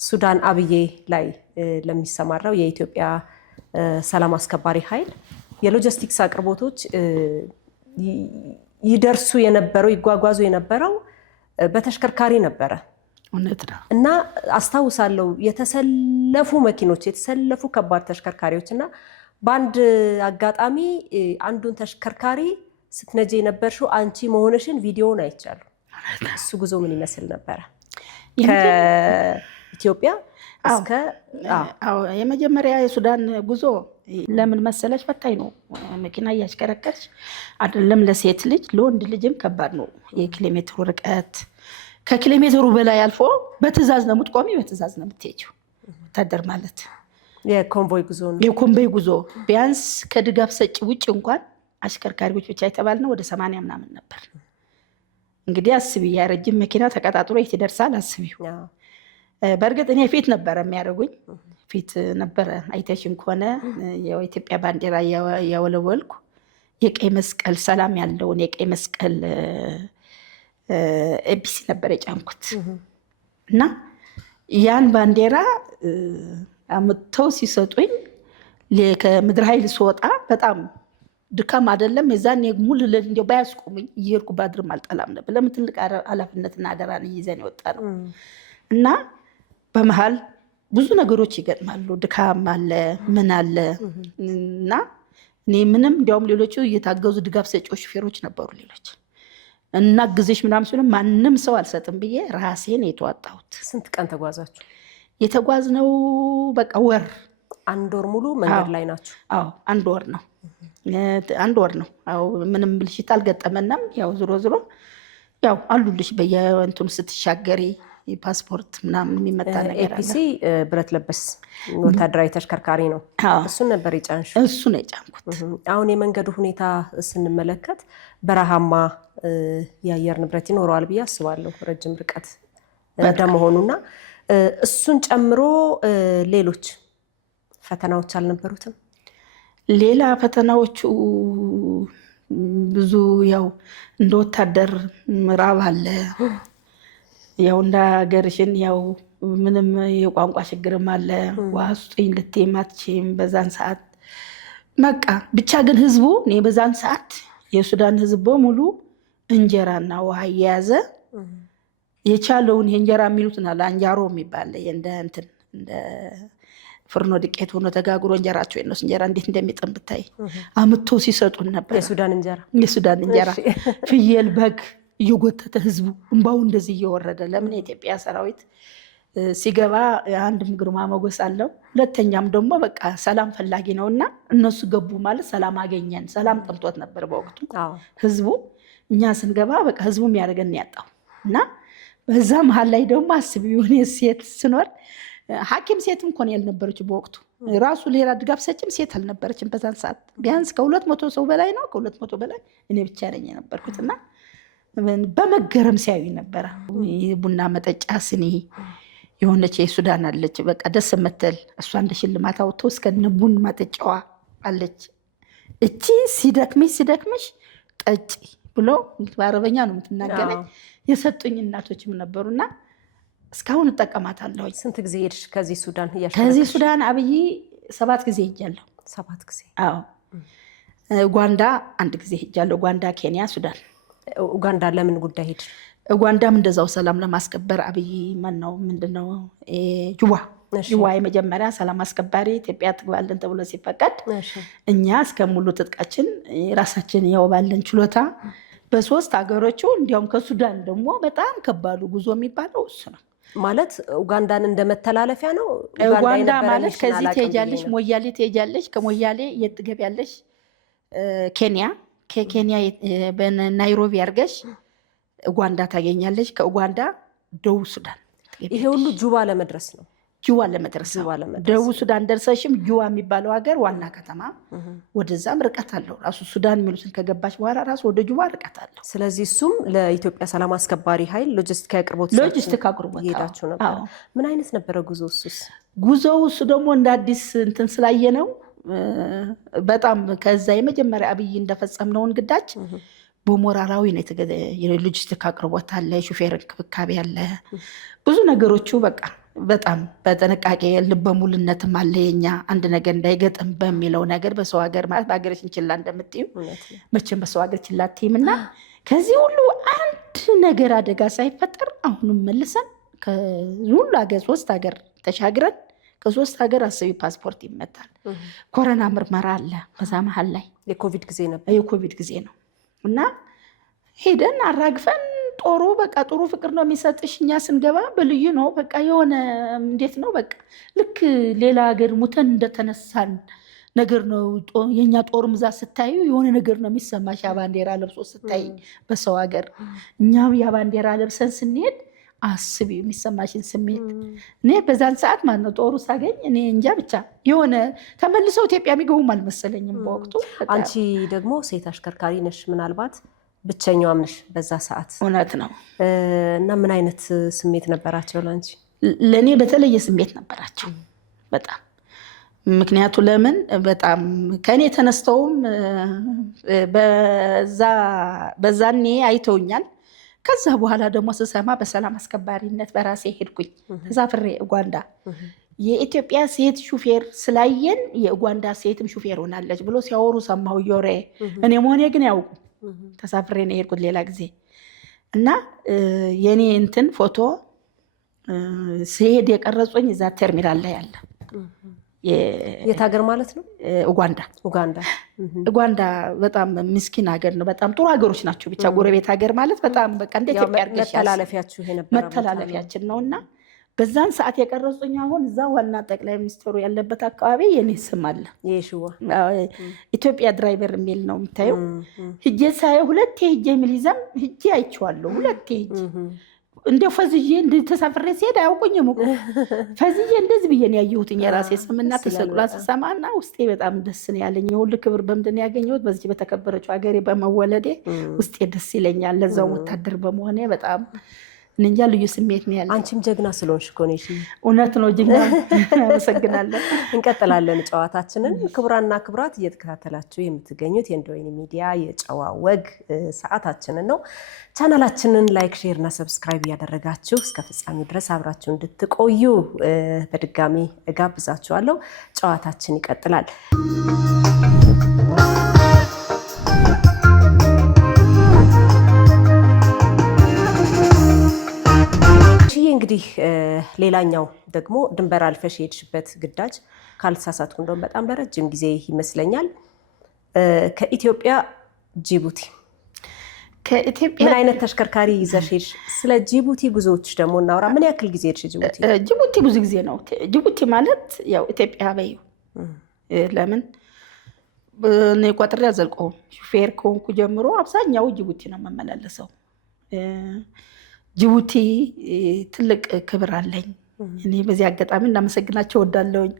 ሱዳን አብዬ ላይ ለሚሰማራው የኢትዮጵያ ሰላም አስከባሪ ኃይል የሎጂስቲክስ አቅርቦቶች ይደርሱ የነበረው ይጓጓዙ የነበረው በተሽከርካሪ ነበረ እና አስታውሳለሁ የተሰለፉ መኪኖች የተሰለፉ ከባድ ተሽከርካሪዎች እና በአንድ አጋጣሚ አንዱን ተሽከርካሪ ስትነጂ የነበርሽው አንቺ መሆንሽን ቪዲዮውን አይቻሉ። እሱ ጉዞ ምን ይመስል ነበረ? ከኢትዮጵያ እስከ የመጀመሪያ የሱዳን ጉዞ ለምን መሰለሽ ፈታኝ ነው። መኪና እያሽከረከርሽ አይደለም ለሴት ልጅ ለወንድ ልጅም ከባድ ነው። የኪሎ ሜትሩ ርቀት ከኪሎ ሜትሩ በላይ አልፎ በትዕዛዝ ነው የምትቆሚ፣ በትዕዛዝ ነው የምትሄጂው። ወታደር ማለት የኮንቮይ ጉዞ ነው። የኮንቮይ ጉዞ ቢያንስ ከድጋፍ ሰጪ ውጭ እንኳን አሽከርካሪዎች ብቻ የተባልነው ወደ 80 ምናምን ነበር። እንግዲህ አስቢ ያረጅም መኪና ተቀጣጥሎ የት ይደርሳል አስቢው። በእርግጥ እኔ ፊት ነበረ የሚያደርጉኝ ፊት ነበረ። አይተሽን ከሆነ የኢትዮጵያ ባንዲራ ያወለወልኩ የቀይ መስቀል ሰላም ያለውን የቀይ መስቀል ኤቢሲ ነበር የጫንኩት እና ያን ባንዲራ አምጥተው ሲሰጡኝ ከምድር ኃይል ስወጣ በጣም ድካም አይደለም የዛን ሙሉ ለል እንደው ባያስቆሙኝ እየሄድኩ ባድርም አልጠላም ነበር። ለምን ትልቅ ኃላፊነትና አደራን ይዘን የወጣ ነው እና በመሃል ብዙ ነገሮች ይገጥማሉ። ድካም አለ ምን አለ እና እኔ ምንም እንዲያውም ሌሎቹ እየታገዙ ድጋፍ ሰጪዎች ሹፌሮች ነበሩ ሌሎች እና ግዜሽ ምናምን ሲሆን ማንም ሰው አልሰጥም ብዬ ራሴን የተዋጣሁት። ስንት ቀን ተጓዛችሁ? የተጓዝነው በቃ ወር አንድ ወር ሙሉ መንገድ ላይ ናችሁ? አዎ አንድ ወር ነው። አንድ ወር ነው። አዎ ምንም ብልሽት አልገጠመንም። ያው ዝሮ ዝሮ ያው አሉልሽ በየእንትኑ ስትሻገሪ ፓስፖርት ምናምን የሚመጣ ነገር አለ። ኤፒሲ ብረት ለበስ ወታደራዊ ተሽከርካሪ ነው። እሱን ነበር የጫንሽ? እሱ ነው የጫንኩት። አሁን የመንገዱ ሁኔታ ስንመለከት በረሃማ የአየር ንብረት ይኖረዋል ብዬ አስባለሁ ረጅም ርቀት እንደመሆኑና እሱን ጨምሮ ሌሎች ፈተናዎች አልነበሩትም? ሌላ ፈተናዎቹ ብዙ ያው እንደ ወታደር ምዕራብ አለ። ያው እንደ ሀገርሽን ያው ምንም የቋንቋ ችግርም አለ። ውሃ ስጡኝ ልትይም አትችይም በዛን ሰዓት። በቃ ብቻ ግን ህዝቡ እኔ በዛን ሰዓት የሱዳን ህዝብ በሙሉ እንጀራና ውሃ እየያዘ የቻለውን የእንጀራ የሚሉትን አለ አንጃሮ የሚባል እንደ ፍርኖ ዱቄት ሆኖ ተጋግሮ እንጀራቸው የነሱ እንጀራ እንዴት እንደሚጥም ብታይ አምጥቶ ሲሰጡን ነበር። የሱዳን እንጀራ ፍየል በግ እየጎተተ ህዝቡ እንባው እንደዚህ እየወረደ ለምን የኢትዮጵያ ሰራዊት ሲገባ አንድም ግርማ ሞገስ አለው፣ ሁለተኛም ደግሞ በቃ ሰላም ፈላጊ ነውና እነሱ ገቡ ማለት ሰላም አገኘን። ሰላም ጠምቶት ነበር በወቅቱ ህዝቡ። እኛ ስንገባ በቃ ህዝቡ የሚያደርገን ያጣው እና በዛ መሀል ላይ ደግሞ አስቢ የሆነ ሴት ስኖር ሐኪም ሴትም እኮ ነው ያልነበረች በወቅቱ ራሱ ሌላ ድጋፍ ሰጭም ሴት አልነበረችም በዛን ሰዓት። ቢያንስ ከ200 ሰው በላይ ነው፣ ከ200 በላይ እኔ ብቻ ነኝ የነበርኩትና በመገረም ሲያዩ ነበረ። ቡና መጠጫ ስኒ የሆነች የሱዳን አለች በቃ ደስ የምትል እሷ እንደ ሽልማት አውጥቶ እስከነ ቡና መጠጫዋ አለች። እቺ ሲደክምሽ ጠጪ ብሎ በአረበኛ ነው የምትናገረኝ የሰጡኝ እናቶችም ነበሩና እስካሁን እጠቀማታለሁ። ስንት ጊዜ ሄድሽ ከዚህ ሱዳን? ከዚህ ሱዳን አብይ 7 ጊዜ ሄጃለሁ። 7 ጊዜ? አዎ። ኡጋንዳ 1 ጊዜ ሄጃለሁ። ኡጋንዳ፣ ኬንያ፣ ሱዳን። ኡጋንዳ ለምን ጉዳይ ሄድሽ? ኡጋንዳም እንደዛው ሰላም ለማስከበር አብይ ማነው ምንድነው ጁዋ የመጀመሪያ ሰላም አስከባሪ ኢትዮጵያ ትግባለን ተብሎ ሲፈቀድ እኛ እስከ ሙሉ ትጥቃችን ራሳችን ያወባለን ችሎታ በ3 ሀገሮቹ እንዲያውም ከሱዳን ደግሞ በጣም ከባዱ ጉዞ የሚባለው እሱ ነው። ማለት ኡጋንዳን እንደመተላለፊያ ነው። ኡጋንዳ ማለት ከዚህ ትሄጃለሽ፣ ሞያሌ ትሄጃለሽ፣ ከሞያሌ የት ትገቢያለሽ? ኬንያ፣ ከኬንያ በናይሮቢ አድርገሽ ኡጋንዳ ታገኛለሽ። ከኡጋንዳ ደቡብ ሱዳን። ይሄ ሁሉ ጁባ ለመድረስ ነው። ጁዋ ለመድረስ ደቡብ ሱዳን ደርሰሽም ጁዋ የሚባለው ሀገር ዋና ከተማ ወደዛም ርቀት አለው። ራሱ ሱዳን የሚሉትን ከገባች በኋላ ራሱ ወደ ጁዋ ርቀት አለው። ስለዚህ እሱም ለኢትዮጵያ ሰላም አስከባሪ ኃይል ሎጂስቲክ አቅርቦት ሄዳችሁ ነበር። ምን አይነት ነበረ ጉዞ? ጉዞው እሱ ደግሞ እንደ አዲስ እንትን ስላየ ነው። በጣም ከዛ የመጀመሪያ አብይ እንደፈጸምነውን ግዳጅ በሞራላዊ ነው የሎጂስቲክ አቅርቦት አለ፣ ሹፌር እንክብካቤ አለ፣ ብዙ ነገሮቹ በቃ በጣም በጥንቃቄ ልበ ሙሉነትም አለ። የኛ አንድ ነገር እንዳይገጥም በሚለው ነገር በሰው ሀገር ማለት በሀገርሽን ችላ እንደምትዩ መቼም በሰው ሀገር ችላ አትይምና ከዚህ ሁሉ አንድ ነገር አደጋ ሳይፈጠር አሁንም መልሰን ከሁሉ ሀገር 3 ሀገር ተሻግረን ከ3 ሀገር አስቢ ፓስፖርት ይመታል። ኮሮና ምርመራ አለ በዛ መሀል ላይ የኮቪድ ጊዜ ነበር። የኮቪድ ጊዜ ነው እና ሄደን አራግፈን ጦሩ በቃ ጥሩ ፍቅር ነው የሚሰጥሽ። እኛ ስንገባ በልዩ ነው በቃ የሆነ እንዴት ነው በቃ ልክ ሌላ ሀገር ሙተን እንደተነሳን ነገር ነው። የኛ ጦር ምዛ ስታዩ የሆነ ነገር ነው የሚሰማሽ። ያባንዴራ ለብሶ ስታይ በሰው ሀገር እኛም ያባንዴራ ለብሰን ስንሄድ አስቢ የሚሰማሽን ስሜት። እኔ በዛን ሰዓት ማለት ነው ጦሩ ሳገኝ እኔ እንጃ ብቻ የሆነ ተመልሰው ኢትዮጵያ የሚገቡም አልመሰለኝም በወቅቱ። አንቺ ደግሞ ሴት አሽከርካሪ ነሽ፣ ምናልባት ብቸኛዋም ነሽ በዛ ሰዓት። እውነት ነው። እና ምን አይነት ስሜት ነበራቸው ለአንቺ? ለእኔ በተለየ ስሜት ነበራቸው በጣም። ምክንያቱ ለምን በጣም ከእኔ ተነስተውም በዛኔ አይተውኛል። ከዛ በኋላ ደግሞ ስሰማ በሰላም አስከባሪነት በራሴ ሄድኩኝ ተሳፍሬ ኡጋንዳ። የኢትዮጵያ ሴት ሹፌር ስላየን የኡጋንዳ ሴትም ሹፌር ሆናለች ብሎ ሲያወሩ ሰማሁ። ዮሬ እኔ መሆኔ ግን ያውቁ ተሳፍሬ ነው የሄድኩት ሌላ ጊዜ እና የኔ እንትን ፎቶ ሲሄድ የቀረጹኝ እዛ ተርሚናል ላይ አለ። የት ሀገር ማለት ነው? ኡጋንዳ በጣም ምስኪን ሀገር ነው። በጣም ጥሩ ሀገሮች ናቸው። ብቻ ጎረቤት ሀገር ማለት በጣም በቃ እንደ ኢትዮጵያ መተላለፊያችን ነው እና በዛን ሰዓት የቀረጹኝ አሁን እዛ ዋና ጠቅላይ ሚኒስትሩ ያለበት አካባቢ የኔ ስም አለ። ኢትዮጵያ ድራይቨር የሚል ነው የምታየው። ሂጄ ሳየው 2 ሂጄ ሚሊዛም ሂጄ አይቼዋለሁ። 2 ሂጄ እንደ ፈዝዬ ተሳፍሬ ሲሄድ አያውቁኝም እኮ ፈዝዬ እንደዚህ ብዬ ነው ያየሁት። የራሴ ስምና ተሰቅሏ ስሰማና ውስጤ በጣም ደስ ነው ያለኝ። የሁሉ ክብር በምንድን ነው ያገኘሁት? በዚህ በተከበረችው ሀገሬ በመወለዴ ውስጤ ደስ ይለኛል። ለዛው ወታደር በመሆኔ በጣም እንጃ ልዩ ስሜት ነው ያለኝ። አንቺም ጀግና ስለሆንሽ እኮ ነሽ። እውነት ነው ጀግና። አመሰግናለሁ። እንቀጥላለን ጨዋታችንን። ክቡራንና ክቡራት እየተከታተላችሁ የምትገኙት የእንደወይን ሚዲያ የጨዋ ወግ ሰዓታችንን ነው። ቻናላችንን ላይክ፣ ሼር እና ሰብስክራይብ እያደረጋችሁ እስከ ፍጻሜው ድረስ አብራችሁ እንድትቆዩ በድጋሚ እጋብዛችኋለሁ። ጨዋታችን ይቀጥላል። እንግዲህ ሌላኛው ደግሞ ድንበር አልፈሽ የሄድሽበት ግዳጅ ካልተሳሳትኩ እንደውም በጣም ለረጅም ጊዜ ይመስለኛል ከኢትዮጵያ ጅቡቲ። ምን አይነት ተሽከርካሪ ይዘሽ ሄድሽ? ስለ ጅቡቲ ጉዞዎች ደግሞ እናውራ። ምን ያክል ጊዜ ሄድሽ ጅቡቲ? ጅቡቲ ብዙ ጊዜ ነው። ጅቡቲ ማለት ያው ኢትዮጵያ በዩ ለምን እኔ ቆጥሬ አልዘልቀውም። ሹፌር ከሆንኩ ጀምሮ አብዛኛው ጅቡቲ ነው የምመላለሰው። ጅቡቲ ትልቅ ክብር አለኝ። እኔ በዚህ አጋጣሚ እናመሰግናቸው እወዳለሁኝ።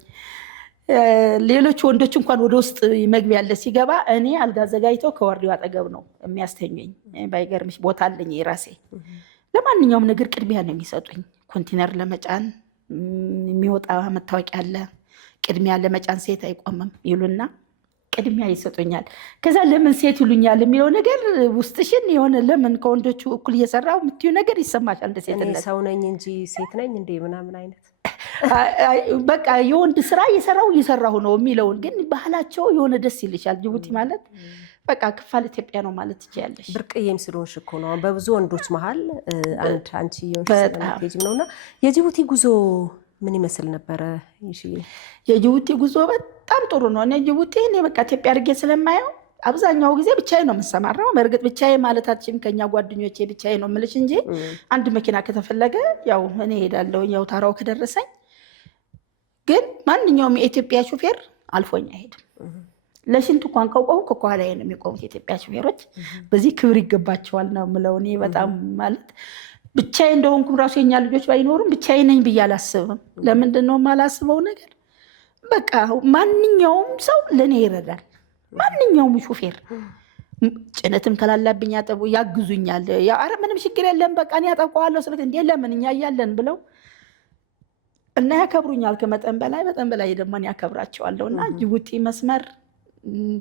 ሌሎች ወንዶች እንኳን ወደ ውስጥ መግቢያ ያለ ሲገባ እኔ አልጋ አዘጋጅተው ከወርዲው አጠገብ ነው የሚያስተኙኝ። ባይገርምሽ ቦታ አለኝ የራሴ። ለማንኛውም ነገር ቅድሚያ ነው የሚሰጡኝ። ኮንቴነር ለመጫን የሚወጣ መታወቂያ አለ። ቅድሚያ ለመጫን ሴት አይቆምም ይሉና ቅድሚያ ይሰጡኛል። ከዛ ለምን ሴት ይሉኛል የሚለው ነገር ውስጥሽን የሆነ ለምን ከወንዶቹ እኩል እየሰራው የምትዩ ነገር ይሰማሻል። እንደ ሴት እኔ ሰው ነኝ እንጂ ሴት ነኝ እንዴ ምናምን አይነት በቃ የወንድ ስራ እየሰራሁ ነው የሚለውን ግን ባህላቸው የሆነ ደስ ይልሻል። ጅቡቲ ማለት በቃ ክፋል ኢትዮጵያ ነው ማለት ትችያለሽ። ብርቅዬም ስለሆንሽ እኮ ነው በብዙ ወንዶች መሀል አንቺ የሆንሽ ነውና። የጅቡቲ ጉዞ ምን ይመስል ነበረ? የጅቡቲ ጉዞ በጣም ጥሩ ነው። እኔ ጅቡቲ በቃ ኢትዮጵያ አድርጌ ስለማየው አብዛኛው ጊዜ ብቻዬ ነው የምሰማራው። በእርግጥ ብቻዬ ማለታችን ከኛ ጓደኞቼ ብቻዬ ነው የምልሽ እንጂ አንድ መኪና ከተፈለገ ያው እኔ እሄዳለሁ፣ ያው ታራው ከደረሰኝ። ግን ማንኛውም የኢትዮጵያ ሹፌር አልፎኝ አይሄድም። ለሽንት እንኳን ከቆሙ ከኋላዬ ነው የሚቆሙት የኢትዮጵያ ሹፌሮች። በዚህ ክብር ይገባቸዋል ነው የምለው እኔ። በጣም ማለት ብቻዬ እንደሆንኩም ራሱ የኛ ልጆች ባይኖሩም ብቻዬ ነኝ ብዬ አላስብም። ለምንድን ነው የማላስበው ነገር? በቃ ማንኛውም ሰው ለእኔ ይረዳል። ማንኛውም ሹፌር ጭነትም ከላላብኝ ያግዙኛል። ኧረ ምንም ችግር የለም በቃ እኔ ያጠቋዋለሁ ስልክ እንዴ ለምን እኛ እያለን ብለው እና ያከብሩኛል። ከመጠን በላይ በጣም በላይ ደግሞ እኔ ያከብራቸዋለሁ። እና ጅቡቲ መስመር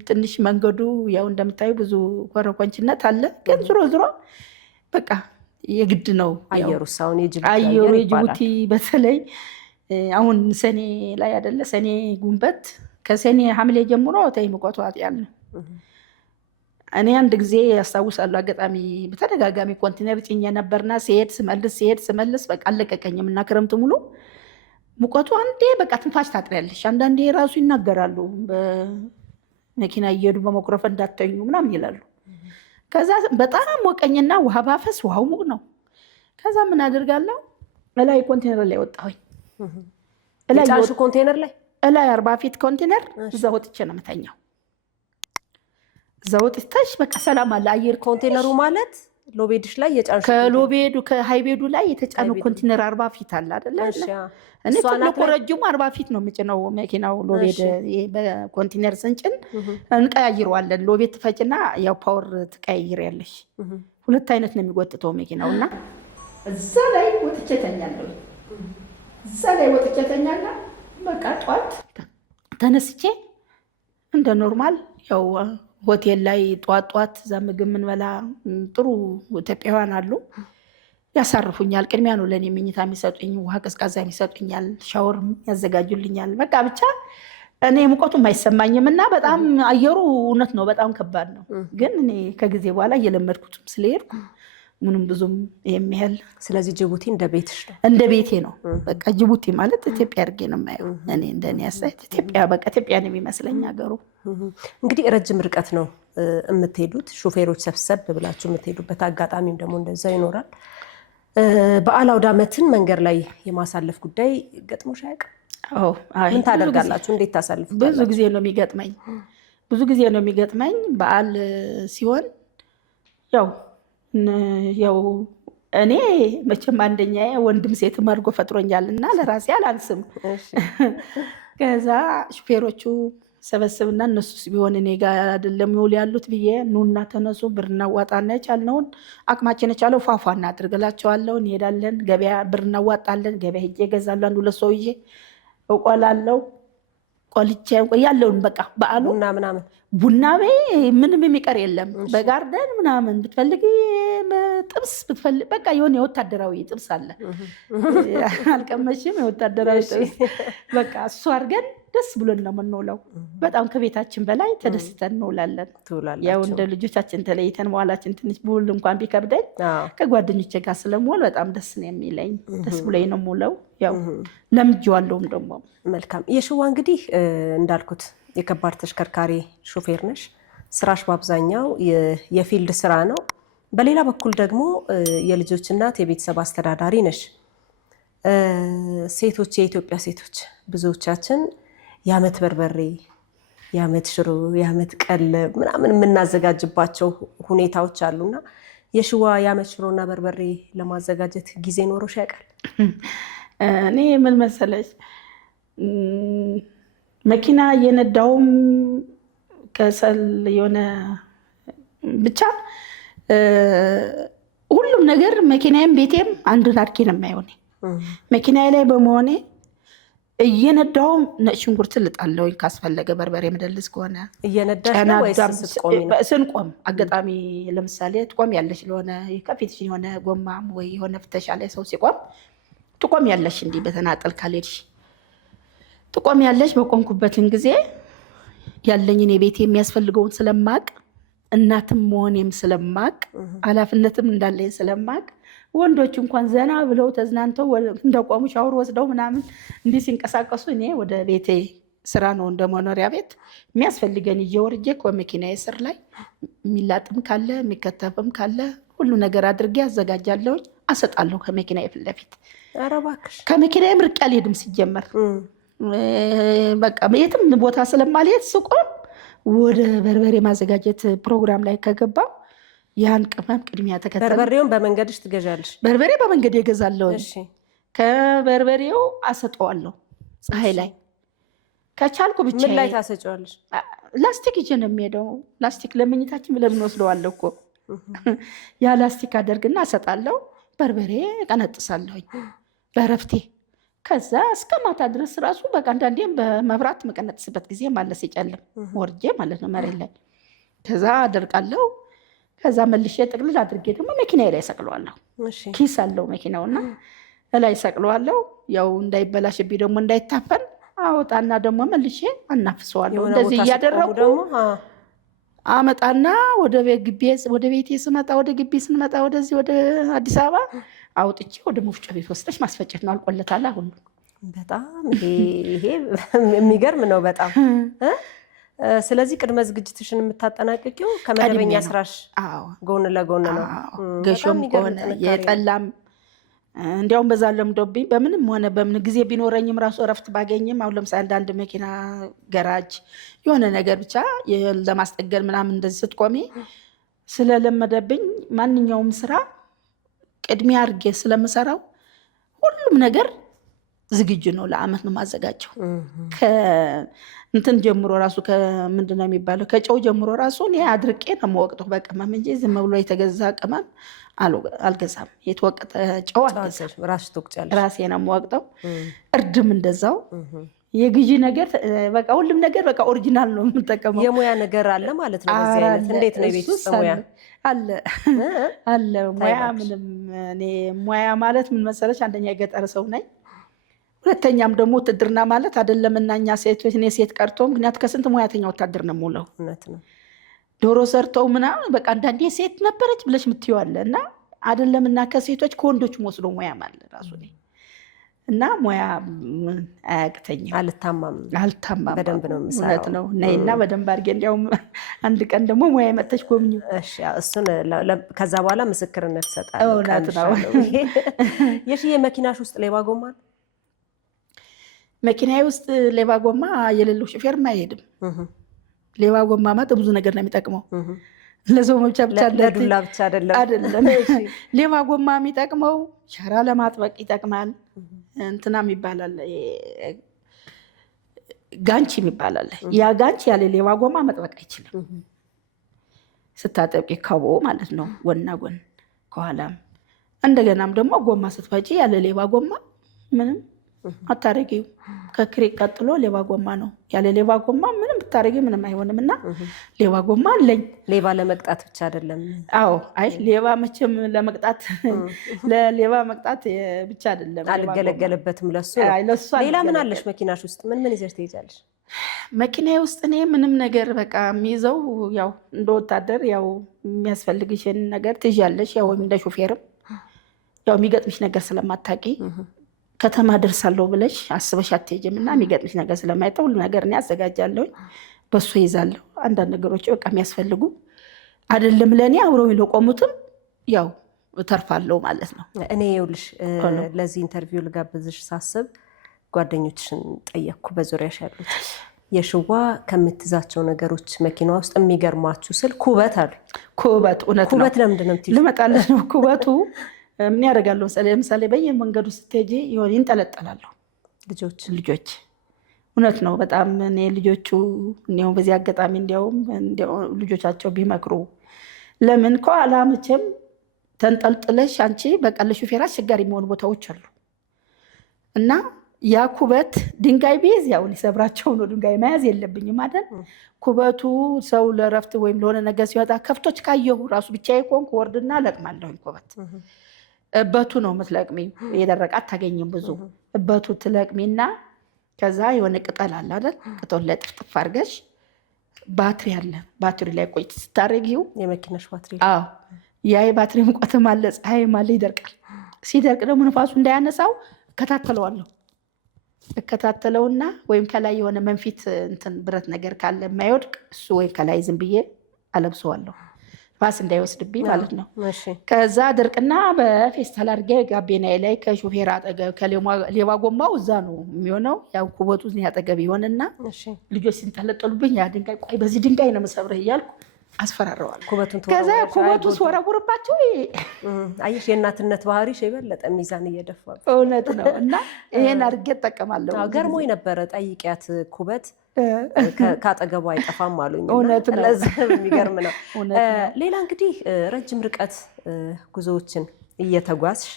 ትንሽ መንገዱ ያው እንደምታዩ ብዙ ኮረኮንችነት አለ። ግን ዝሮ ዝሮ በቃ የግድ ነው። አየሩ የጅቡቲ በተለይ አሁን ሰኔ ላይ አይደለ ሰኔ ጉንበት ከሰኔ ሐምሌ ጀምሮ ሙቀቱ አጥያል ነው። እኔ አንድ ጊዜ ያስታውሳለሁ አጋጣሚ በተደጋጋሚ ኮንቴነር ጭኜ ነበርና ሲሄድ ስመልስ በቃ አለቀቀኝም። እና ክረምት ሙሉ ሙቀቱ አንዴ በቃ ትንፋሽ ታጥሪያለሽ። አንዳንዴ ራሱ ይናገራሉ በመኪና እየሄዱ በመኩረፍ እንዳተኙ ምናምን ይላሉ። ከዛ በጣም ሞቀኝና ውሃ ባፈስ ውሃው ሙቅ ነው። ከዛ ምን አደርጋለሁ እላይ ኮንቴነር ላይ ወጣሁኝ። ጫንሽ ኮንቴነር ላይ እላይ 40 ፊት ኮንቴነር እዛ ወጥቼ ነው የምተኛው። እዛ ወጥተሽ በቃ ሰላም አለ አየር። ኮንቴነሩ ማለት ሎቤድሽ ላይ የጫንሽ ከሎቤዱ ከሃይቤዱ ላይ የተጫነው ኮንቴነር 40 ፊት አለ አይደለ? እኔ ትልቁ ረጅሙ 40 ፊት ነው የምጭነው መኪናው። ሎቤድ በኮንቴነር ስንጭን እንቀያይረዋለን። ሎቤድ ትፈጭና ያው ፓወር ትቀያይሪያለሽ። ሁለት አይነት ነው የሚጎትተው መኪናውና እዛ ላይ ወጥቼ ተኛለሁ። በቃ ጧት ተነስቼ እንደ ኖርማል ያው ሆቴል ላይ ጧት እዛ ምግብ ምንበላ ጥሩ ኢትዮጵያውያን አሉ። ያሳርፉኛል። ቅድሚያ ነው ለእኔ መኝታ የሚሰጡኝ፣ ውሃ ቀዝቃዛ የሚሰጡኛል፣ ሻወር ያዘጋጁልኛል። በቃ ብቻ እኔ ሙቀቱም አይሰማኝም። እና በጣም አየሩ እውነት ነው በጣም ከባድ ነው። ግን እኔ ከጊዜ በኋላ እየለመድኩትም ስለሄድኩ ምንም ብዙም የሚያህል። ስለዚህ ጅቡቲ እንደ ቤትሽ ነው? እንደ ቤቴ ነው። በቃ ጅቡቲ ማለት ኢትዮጵያ አድርጌ ነው የማየው እኔ። እንደኔ አስተያየት ኢትዮጵያ በቃ ኢትዮጵያ ነው የሚመስለኝ ሀገሩ። እንግዲህ ረጅም ርቀት ነው የምትሄዱት። ሹፌሮች ሰብሰብ ብላችሁ የምትሄዱበት አጋጣሚም ደግሞ እንደዛ ይኖራል። በዓል አውደ ዓመትን መንገድ ላይ የማሳለፍ ጉዳይ ገጥሞሽ አያውቅም? ምን ታደርጋላችሁ? እንዴት ታሳልፉታላችሁ? ብዙ ጊዜ ነው የሚገጥመኝ በዓል ሲሆን ያው እኔ መቼም አንደኛ ወንድም ሴትም አድርጎ ፈጥሮኛልና ለራሴ አላንስም። ከዛ ሹፌሮቹ ሰበስብና እነሱ ቢሆን እኔ ጋር አይደለም ይውል ያሉት ብዬ ኑና ተነሱ ብር እናዋጣና የቻልነውን አቅማችን የቻለው ፏፏ እናድርግላቸዋለሁ። እንሄዳለን ገበያ ብር እናዋጣለን። ገበያ ሄጄ እገዛለሁ። አንዱ ለሰው ይዤ እቆላለሁ። ቆልቼ ያለውን በቃ በዓሉ ምናምን ቡና ምንም የሚቀር የለም። በጋርደን ምናምን ብትፈልጊ ጥብስ ብትፈልጊ በቃ የሆነ የወታደራዊ ጥብስ አለ። አልቀመሽም? የወታደራዊ ጥብስ በቃ እሱ አድርገን ደስ ብሎን ነው የምንውለው። በጣም ከቤታችን በላይ ተደስተን እንውላለን። ያው እንደ ልጆቻችን ተለይተን መዋላችን ትንሽ ብውል እንኳን ቢከብደኝ ከጓደኞቼ ጋር ስለምውል በጣም ደስ ነው የሚለኝ። ደስ ብሎኝ ነው የምውለው። ያው ለምጄዋለሁም ደግሞ። መልካም። የሽዋ እንግዲህ እንዳልኩት የከባድ ተሽከርካሪ ሹፌር ነሽ። ስራሽ በአብዛኛው የፊልድ ስራ ነው። በሌላ በኩል ደግሞ የልጆች እናት፣ የቤተሰብ አስተዳዳሪ ነሽ። ሴቶች፣ የኢትዮጵያ ሴቶች ብዙዎቻችን የዓመት በርበሬ፣ የዓመት ሽሮ፣ የዓመት ቀለብ ምናምን የምናዘጋጅባቸው ሁኔታዎች አሉና የሽዋ የዓመት ሽሮና በርበሬ ለማዘጋጀት ጊዜ ኖሮሽ ያውቃል? እኔ ምን መሰለሽ መኪና እየነዳውም ከሰል የሆነ ብቻ ሁሉም ነገር መኪናዬም ቤቴም አንዱን አድርጌ ነው የማይሆን። መኪናዬ ላይ በመሆኔ እየነዳውም ነጭ ሽንኩርት ልጣለሁኝ፣ ካስፈለገ በርበሬ መደልስ ከሆነ ስንቆም አጋጣሚ ለምሳሌ ትቆም ያለሽ ለሆነ ከፊትሽ የሆነ ጎማም ወይ የሆነ ፍተሻ ላይ ሰው ሲቆም ትቆም ያለሽ እንዲህ በተናጠል ካልሄድሽ ትቆም ያለሽ። በቆምኩበትን ጊዜ ያለኝን የቤት የሚያስፈልገውን ስለማቅ እናትም መሆኔም ስለማቅ ኃላፊነትም እንዳለኝ ስለማቅ ወንዶች እንኳን ዘና ብለው ተዝናንተው እንደቆሙ ሻወር ወስደው ምናምን እንዲህ ሲንቀሳቀሱ እኔ ወደ ቤቴ ስራ ነው እንደ መኖሪያ ቤት የሚያስፈልገን እየወርጄ ከመኪናዬ ስር ላይ የሚላጥም ካለ የሚከተፍም ካለ ሁሉ ነገር አድርጌ አዘጋጃለሁ፣ አሰጣለሁ ከመኪናዬ ፊት ለፊት። ኧረ እባክሽ ከመኪናዬ ርቄ አልሄድም። ሲጀመር በቃ የትም ቦታ ስለማልሄድ ስቆም ወደ በርበሬ ማዘጋጀት ፕሮግራም ላይ ከገባ ያን ቅመም ቅድሚያ ተከተል። በርበሬውን በመንገድሽ ትገዣለሽ? በርበሬ በመንገድ እገዛለሁ። ከበርበሬው አሰጠዋለሁ ፀሐይ ላይ ከቻልኩ ብቻ። ምን ላይ ታሰጪዋለሽ? ላስቲክ ይዤ ነው የሚሄደው። ላስቲክ ለመኝታችን ብለን እንወስደዋለሁ እኮ ያ ላስቲክ አደርግና አሰጣለሁ። በርበሬ ቀነጥሳለሁኝ በረፍቴ። ከዛ እስከ ማታ ድረስ ራሱ በቃ አንዳንዴም በመብራት መቀነጥስበት ጊዜ ማለት ሲጨልም ወርጄ ማለት ነው መሬት ላይ ከዛ አደርቃለሁ። ከዛ መልሼ ጥቅልል አድርጌ ደግሞ መኪናዬ ላይ ሰቅለዋለሁ። ኪስ አለው መኪናውና ላይ ሰቅለዋለሁ። ያው እንዳይበላሽብኝ ደግሞ እንዳይታፈን አወጣና ደግሞ መልሼ አናፍሰዋለሁ። እንደዚህ እያደረኩ አመጣና ወደ ቤቴ ስመጣ ወደ ግቢ ስንመጣ ወደዚህ ወደ አዲስ አበባ አውጥቼ ወደ መፍጮ ቤት ወስደሽ ማስፈጨት ነው። አልቆለታል አሁን። በጣም ይሄ የሚገርም ነው በጣም። ስለዚህ ቅድመ ዝግጅትሽን የምታጠናቅቂው ከመደበኛ ስራሽ ጎን ለጎን ነው? ገሾም ከሆነ የጠላም እንዲያውም በዛ ለምዶብኝ በምንም ሆነ በምን ጊዜ ቢኖረኝም ራሱ እረፍት ባገኝም አሁን ለምሳሌ አንዳንድ መኪና ገራጅ የሆነ ነገር ብቻ ለማስጠገን ምናምን እንደዚህ ስትቆሚ ስለለመደብኝ ማንኛውም ስራ ቅድሚያ አድርጌ ስለምሰራው ሁሉም ነገር ዝግጁ ነው። ለአመት ነው ማዘጋጀው። እንትን ጀምሮ ራሱ ከምንድን ነው የሚባለው ከጨው ጀምሮ ራሱ እኔ አድርቄ ነው የምወቅጠው በቅመም እንጂ ዝም ብሎ የተገዛ ቅመም አልገዛም። የተወቀጠ ጨው አልገዛም። ራሴ ነው የምወቅጠው። እርድም እንደዛው የግዢ ነገር በቃ ሁሉም ነገር በቃ ኦሪጂናል ነው የምጠቀመው። የሙያ ነገር አለ ማለት ነው። በዚህ አይነት እንዴት ነው የቤት ውስጥ ሙያ አለ ሙያ? ምንም እኔ ሙያ ማለት ምን መሰለሽ፣ አንደኛ የገጠር ሰው ነኝ። ሁለተኛም ደግሞ ውትድርና ማለት አይደለም እና እኛ ሴቶች እኔ ሴት ቀርቶ ምክንያት ከስንት ሙያተኛ ወታደር ነው የምውለው። እውነት ነው። ዶሮ ሰርተው ምናምን በቃ አንዳንዴ ሴት ነበረች ብለሽ የምትይዋለ እና አይደለም እና ከሴቶች ከወንዶችም ወስዶ ሙያ ማለት ራሱ እና ሙያ አያቅተኝም። አልታማም። በደንብ ነው የምሰራው። እውነት ነው። ነይና በደንብ አድርጌ እንዲያውም አንድ ቀን ደግሞ ሙያ መተሽ ጎብኙ። እሺ፣ እሱን ከዛ በኋላ ምስክርነት እሰጣለሁ። እውነት ነው። የሽዬ መኪናሽ ውስጥ ሌባ ጎማ ነው? መኪናዬ ውስጥ ሌባ ጎማ የሌለው ሹፌርም አይሄድም። ሌባ ጎማ ማለት ብዙ ነገር ነው የሚጠቅመው። ለሰው መብቻ ብቻ ለዱላ ብቻ አይደለም። ሌባ ጎማ የሚጠቅመው ሸራ ለማጥበቅ ይጠቅማል። እንትናም ይባላል ጋንች ይባላል። ያ ጋንች ያለ ሌባ ጎማ መጥበቅ አይችልም። ስታጠብቂ ከቦ ማለት ነው ጎንና ጎን ከኋላም። እንደገናም ደግሞ ጎማ ስትፈጪ ያለ ሌባ ጎማ ምንም አታረጊው። ከክሬክ ቀጥሎ ሌባ ጎማ ነው። ያለ ሌባ ጎማ ምንም ብታረጊ ምንም አይሆንም። እና ሌባ ጎማ አለኝ። ሌባ ለመቅጣት ብቻ አይደለም። አዎ፣ አይ ሌባ መቼም ለመቅጣት ለሌባ መቅጣት ብቻ አይደለም። አልገለገልበትም ለሱ። ሌላ ምን አለሽ መኪናሽ ውስጥ? ምን ይዘሽ ትሄጃለሽ? መኪናዬ ውስጥ እኔ ምንም ነገር በቃ የሚይዘው ያው እንደ ወታደር ያው የሚያስፈልግሽን ነገር ትይዣለሽ። ያው እንደ ሹፌርም ያው የሚገጥምሽ ነገር ስለማታውቂ ከተማ ደርሳለሁ ብለሽ አስበሽ አትሄጂም እና የሚገጥምሽ ነገር ስለማይጠው ሁሉ ነገር እኔ አዘጋጃለሁ። በሱ ይዛለሁ። አንዳንድ ነገሮች በቃ የሚያስፈልጉ አይደለም ለእኔ አብረው ለቆሙትም ያው እተርፋለሁ ማለት ነው። እኔ ይኸውልሽ ለዚህ ኢንተርቪው ልጋብዝሽ ሳስብ ጓደኞችሽን ጠየቅኩ፣ በዙሪያሽ ያሉት የሽዋ ከምትይዛቸው ነገሮች መኪና ውስጥ የሚገርማችሁ ስል ኩበት አሉ። ኩበት እውነት ነው። ኩበት ለምንድን ነው የምትይዙ? ልመጣልሽ ነው። ኩበቱ ምን ያደርጋለሁ ለምሳሌ በየመንገዱ ስትሄጂ ይሆን ይንጠለጠላሉ ልጆች እውነት ነው በጣም እኔ ልጆቹ እንዲያውም በዚህ አጋጣሚ እንዲያውም ልጆቻቸው ቢመክሩ ለምን ከኋላ መቼም ተንጠልጥለሽ አንቺ በቃ ለሹፌር አስቸጋሪ የሚሆኑ ቦታዎች አሉ እና ያ ኩበት ድንጋይ ቢይዝ ያው ሊሰብራቸው ነው። ድንጋይ መያዝ የለብኝም አይደል? ኩበቱ ሰው ለረፍት ወይም ለሆነ ነገር ሲወጣ ከፍቶች ካየሁ ራሱ ብቻዬ ከሆንኩ ወርድና ለቅማለሁኝ። ኩበት እበቱ ነው የምትለቅሚ፣ የደረቀ አታገኝም ብዙ። እበቱ ትለቅሚና ከዛ የሆነ ቅጠል አለ አይደል? ቅጠል ላይ ጥፍጥፍ አድርገሽ ባትሪ አለ፣ ባትሪ ላይ ቆይ ስታረጊው የመኪናሽ ባትሪ። አዎ ያ የባትሪ ሙቀትም አለ፣ ፀሐይም አለ፣ ይደርቃል። ሲደርቅ ደግሞ ንፋሱ እንዳያነሳው እከታተለውና ወይም ከላይ የሆነ መንፊት እንትን ብረት ነገር ካለ የማይወድቅ እሱ ወይ ከላይ ዝም ብዬ አለብሰዋለሁ ንፋስ እንዳይወስድብኝ ማለት ነው። ከዛ ድርቅና በፌስታል አድርጌ ጋቤናዬ ላይ ከሾፌር አጠገብ ከሌባ ጎማው እዛ ነው የሚሆነው። ያው ኩበቱ አጠገብ ይሆንና ልጆች ሲንጠለጠሉብኝ ያ ድንጋይ ቆይ በዚህ ድንጋይ ነው የምሰብርህ እያልኩ አስፈራረዋል። ከዛ ኩበቱ ሲወረውርባቸው አየሽ የእናትነት ባህሪሽ የበለጠ ሚዛን እየደፋ እውነት ነው። እና ይሄን አድርጌ እጠቀማለሁ። ገርሞኝ ነበረ ጠይቂያት ኩበት ካጠገቡ አይጠፋም አሉኝ። እውነት ነው። ለዚህ የሚገርም ነው። ሌላ እንግዲህ ረጅም ርቀት ጉዞዎችን እየተጓዝሽ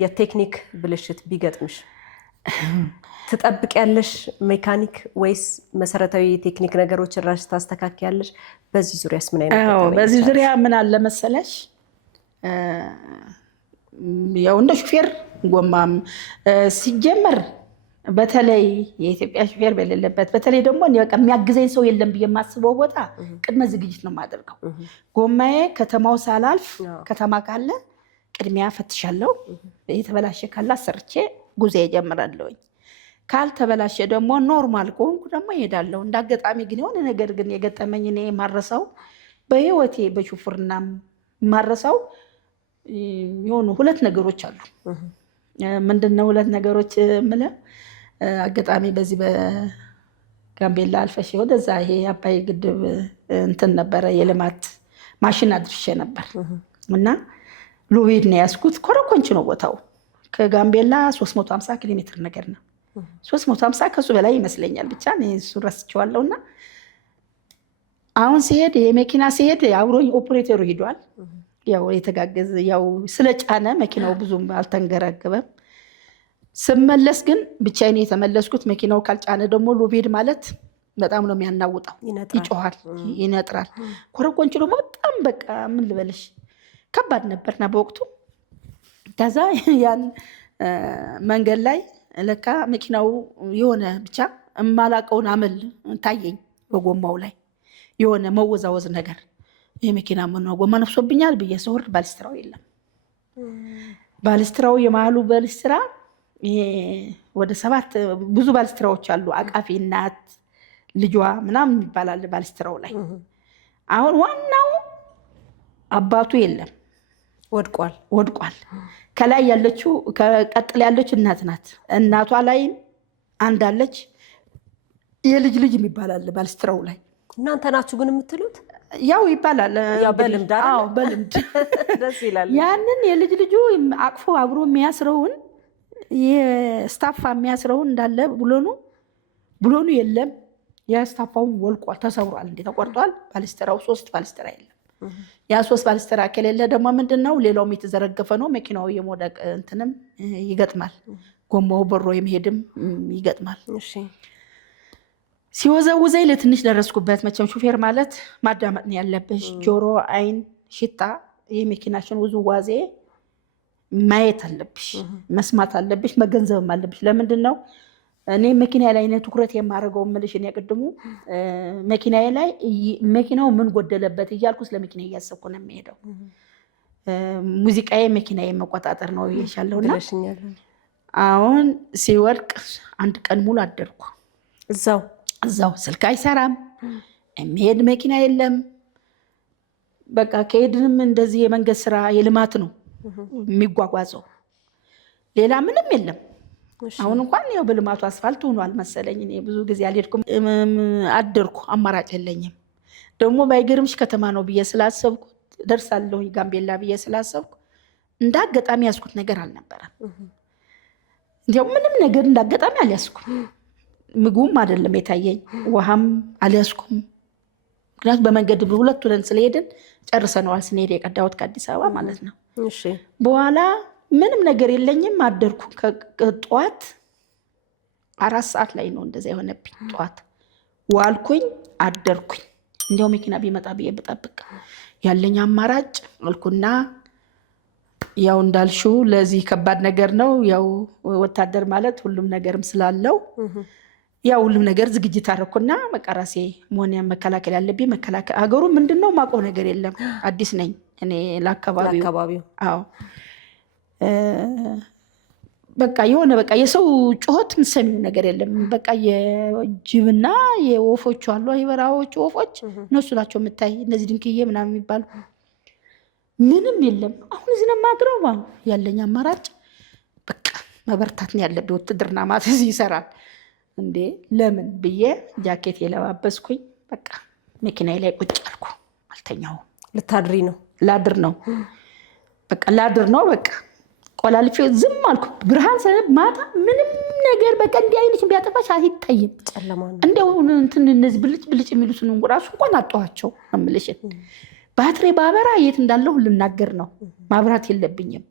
የቴክኒክ ብልሽት ቢገጥምሽ ትጠብቂያለሽ ሜካኒክ ወይስ መሰረታዊ የቴክኒክ ነገሮችን ራስሽ ታስተካክያለሽ? በዚህ ዙሪያስ ምን አይነት ነው? በዚህ ዙሪያ ምን አለ መሰለሽ ያው እንደ ሹፌር ጎማም ሲጀመር በተለይ የኢትዮጵያ ሹፌር በሌለበት በተለይ ደግሞ በቃ የሚያግዘኝ ሰው የለም ብዬ የማስበው ቦታ ቅድመ ዝግጅት ነው የማደርገው። ጎማዬ ከተማው ሳላልፍ ከተማ ካለ ቅድሚያ ፈትሻለሁ። የተበላሸ ካለ አሰርቼ ጉዞ እጀምራለሁኝ። ካልተበላሸ ደግሞ ኖርማል ከሆንኩ ደግሞ እሄዳለሁ። እንዳጋጣሚ ግን የሆነ ነገር ግን የገጠመኝ እኔ ማረሳው በህይወቴ በሹፍርና ማረሳው የሆኑ ሁለት ነገሮች አሉ። ምንድነው ሁለት ነገሮች የምለው? አጋጣሚ በዚህ በጋምቤላ አልፈሽ ወደዛ ይሄ አባይ ግድብ እንትን ነበረ የልማት ማሽን አድርሼ ነበር እና ሎቤድ ነው ያስኩት። ኮረኮንች ነው ቦታው ከጋምቤላ 350 ኪሎ ሜትር ነገር ነው 350 ከሱ በላይ ይመስለኛል። ብቻ እሱ ረስቼዋለሁና አሁን ሲሄድ የመኪና ሲሄድ አብሮኝ ኦፕሬተሩ ሄዷል። ያው የተጋገዘ ያው ስለጫነ መኪናው ብዙም አልተንገራገበም። ስመለስ ግን ብቻዬን የተመለስኩት። መኪናው ካልጫነ ደግሞ ሎቤድ ማለት በጣም ነው የሚያናውጣው፣ ይጮሃል፣ ይነጥራል። ኮረኮንች ደግሞ በጣም በቃ ምን ልበልሽ ከባድ ነበርና በወቅቱ ከዛ ያን መንገድ ላይ ለካ መኪናው የሆነ ብቻ የማላቀውን አመል ታየኝ። በጎማው ላይ የሆነ መወዛወዝ ነገር ይሄ መኪና ምን ነው ጎማ ነፍሶብኛል ብዬ ስወርድ ባልስትራው የለም። ባልስትራው የማሉ ባልስትራ ይሄ ወደ 7 ብዙ ባልስትራዎች አሉ። አቃፊ እናት ልጇ ምናምን ይባላል ባልስትራው ላይ። አሁን ዋናው አባቱ የለም ወድቋል። ከላይ ያለችው ከቀጥል ያለች እናት ናት። እናቷ ላይ አንዳለች የልጅ ልጅ የሚባላል ባልስትራው ላይ። እናንተ ናችሁ ግን የምትሉት? ያው ይባላል በልምድ። አዎ በልምድ ደስ ይላል። ያንን የልጅ ልጁ አቅፎ አብሮ የሚያስረውን የስታፋ የሚያስረውን እንዳለ ብሎኑ የለም። የስታፋውን ወልቋል፣ ተሰብሯል፣ እንዴ ተቆርጧል። ባልስትራው 3 ባልስትራ የለም። ያ 3 ባልስትራ ከሌለ ደግሞ ምንድነው ሌላውም የተዘረገፈ ነው። መኪናው የሞደቅ እንትንም ይገጥማል፣ ጎማው በሮ የመሄድም ይገጥማል። እሺ ሲወዘውዘኝ ለትንሽ ደረስኩበት። መቼም ሹፌር ማለት ማዳመጥ ነው ያለብሽ። ጆሮ፣ አይን፣ ሽታ የመኪናሽን ውዝዋዜ ማየት አለብሽ፣ መስማት አለብሽ፣ መገንዘብም አለብሽ። ለምንድን ነው እኔ መኪና ላይ ነው ትኩረት የማደርገው የምልሽ? እኔ ቅድሙ መኪና ላይ መኪናው ምን ጎደለበት እያልኩ ስለ መኪና እያሰብኩ ነው የሚሄደው። ሙዚቃዬ መኪናዬ መቆጣጠር ነው ይሻለውና አሁን ሲወድቅ 1 ቀን ሙሉ አደርኩ እዛው። ስልክ አይሰራም፣ የሚሄድ መኪና የለም። በቃ ከሄድንም እንደዚህ የመንገድ ስራ የልማት ነው የሚጓጓዘው፣ ሌላ ምንም የለም። አሁን እንኳን ያው በልማቱ አስፋልት ሆኗል መሰለኝ። እኔ ብዙ ጊዜ አልሄድኩም፣ አደርኩ። አማራጭ የለኝም። ደግሞ ባይገርምሽ ከተማ ነው ብዬ ስላሰብኩ ደርሳለሁ ጋምቤላ ብዬ ስላሰብኩ እንዳጋጣሚ ያስኩት ነገር አልነበረም። እንዲያው ምንም ነገር እንዳጋጣሚ አልያዝኩም። ምግቡም አይደለም የታየኝ፣ ውሃም አልያዝኩም። ምክንያቱም በመንገድ ሁለት ሁለን ስለሄድን ጨርሰነዋል። ስንሄድ የቀዳሁት ከአዲስ አበባ ማለት ነው። በኋላ ምንም ነገር የለኝም አደርኩ። ጠዋት 4 ሰዓት ላይ ነው እንደዛ የሆነብኝ። ጠዋት ዋልኩኝ አደርኩኝ። እንዲያው መኪና ቢመጣ ብዬ ብጠብቅ ያለኝ አማራጭ አልኩና ያው እንዳልሽው ለዚህ ከባድ ነገር ነው። ያው ወታደር ማለት ሁሉም ነገርም ስላለው ያው ሁሉም ነገር ዝግጅት አደረኩና በቃ ራሴ መሆን መከላከል ያለብኝ መከላከል። አገሩ ምንድነው ማውቀው ነገር የለም፣ አዲስ ነኝ እኔ ለአካባቢው። አዎ በቃ የሆነ በቃ የሰው ጩኸት ምሰሚው ነገር የለም። በቃ የጅብና የወፎች አሉ የበረሃዎች ወፎች እነሱ ናቸው የምታይ፣ እነዚህ ድንክዬ ምናምን የሚባሉ ምንም የለም። አሁን እዚህ ነው የማድረው። ያለኝ አማራጭ በቃ መበርታት ነው ያለብኝ። ውትድርና ማለት እዚህ ይሰራል እንዴ ለምን ብዬ ጃኬት የለባበስኩኝ በቃ መኪናዬ ላይ ቁጭ አልኩ። አልተኛውም። ልታድሪ ነው? ላድር ነው በቃ ላድር ነው በቃ ቆላልፌ ዝም አልኩ። ብርሃን ሰነብ ማታ ምንም ነገር በቃ እንዲህ አይነት ቢያጠፋሽ አይታይም፣ ጨለማ ነው። እንደው እንትን እነዚህ ብልጭ ብልጭ የሚሉትን ራሱ እንኳን አጣኋቸው አምልሽ። ባትሪ ባበራ የት እንዳለሁ ልናገር ነው። ማብራት የለብኝም።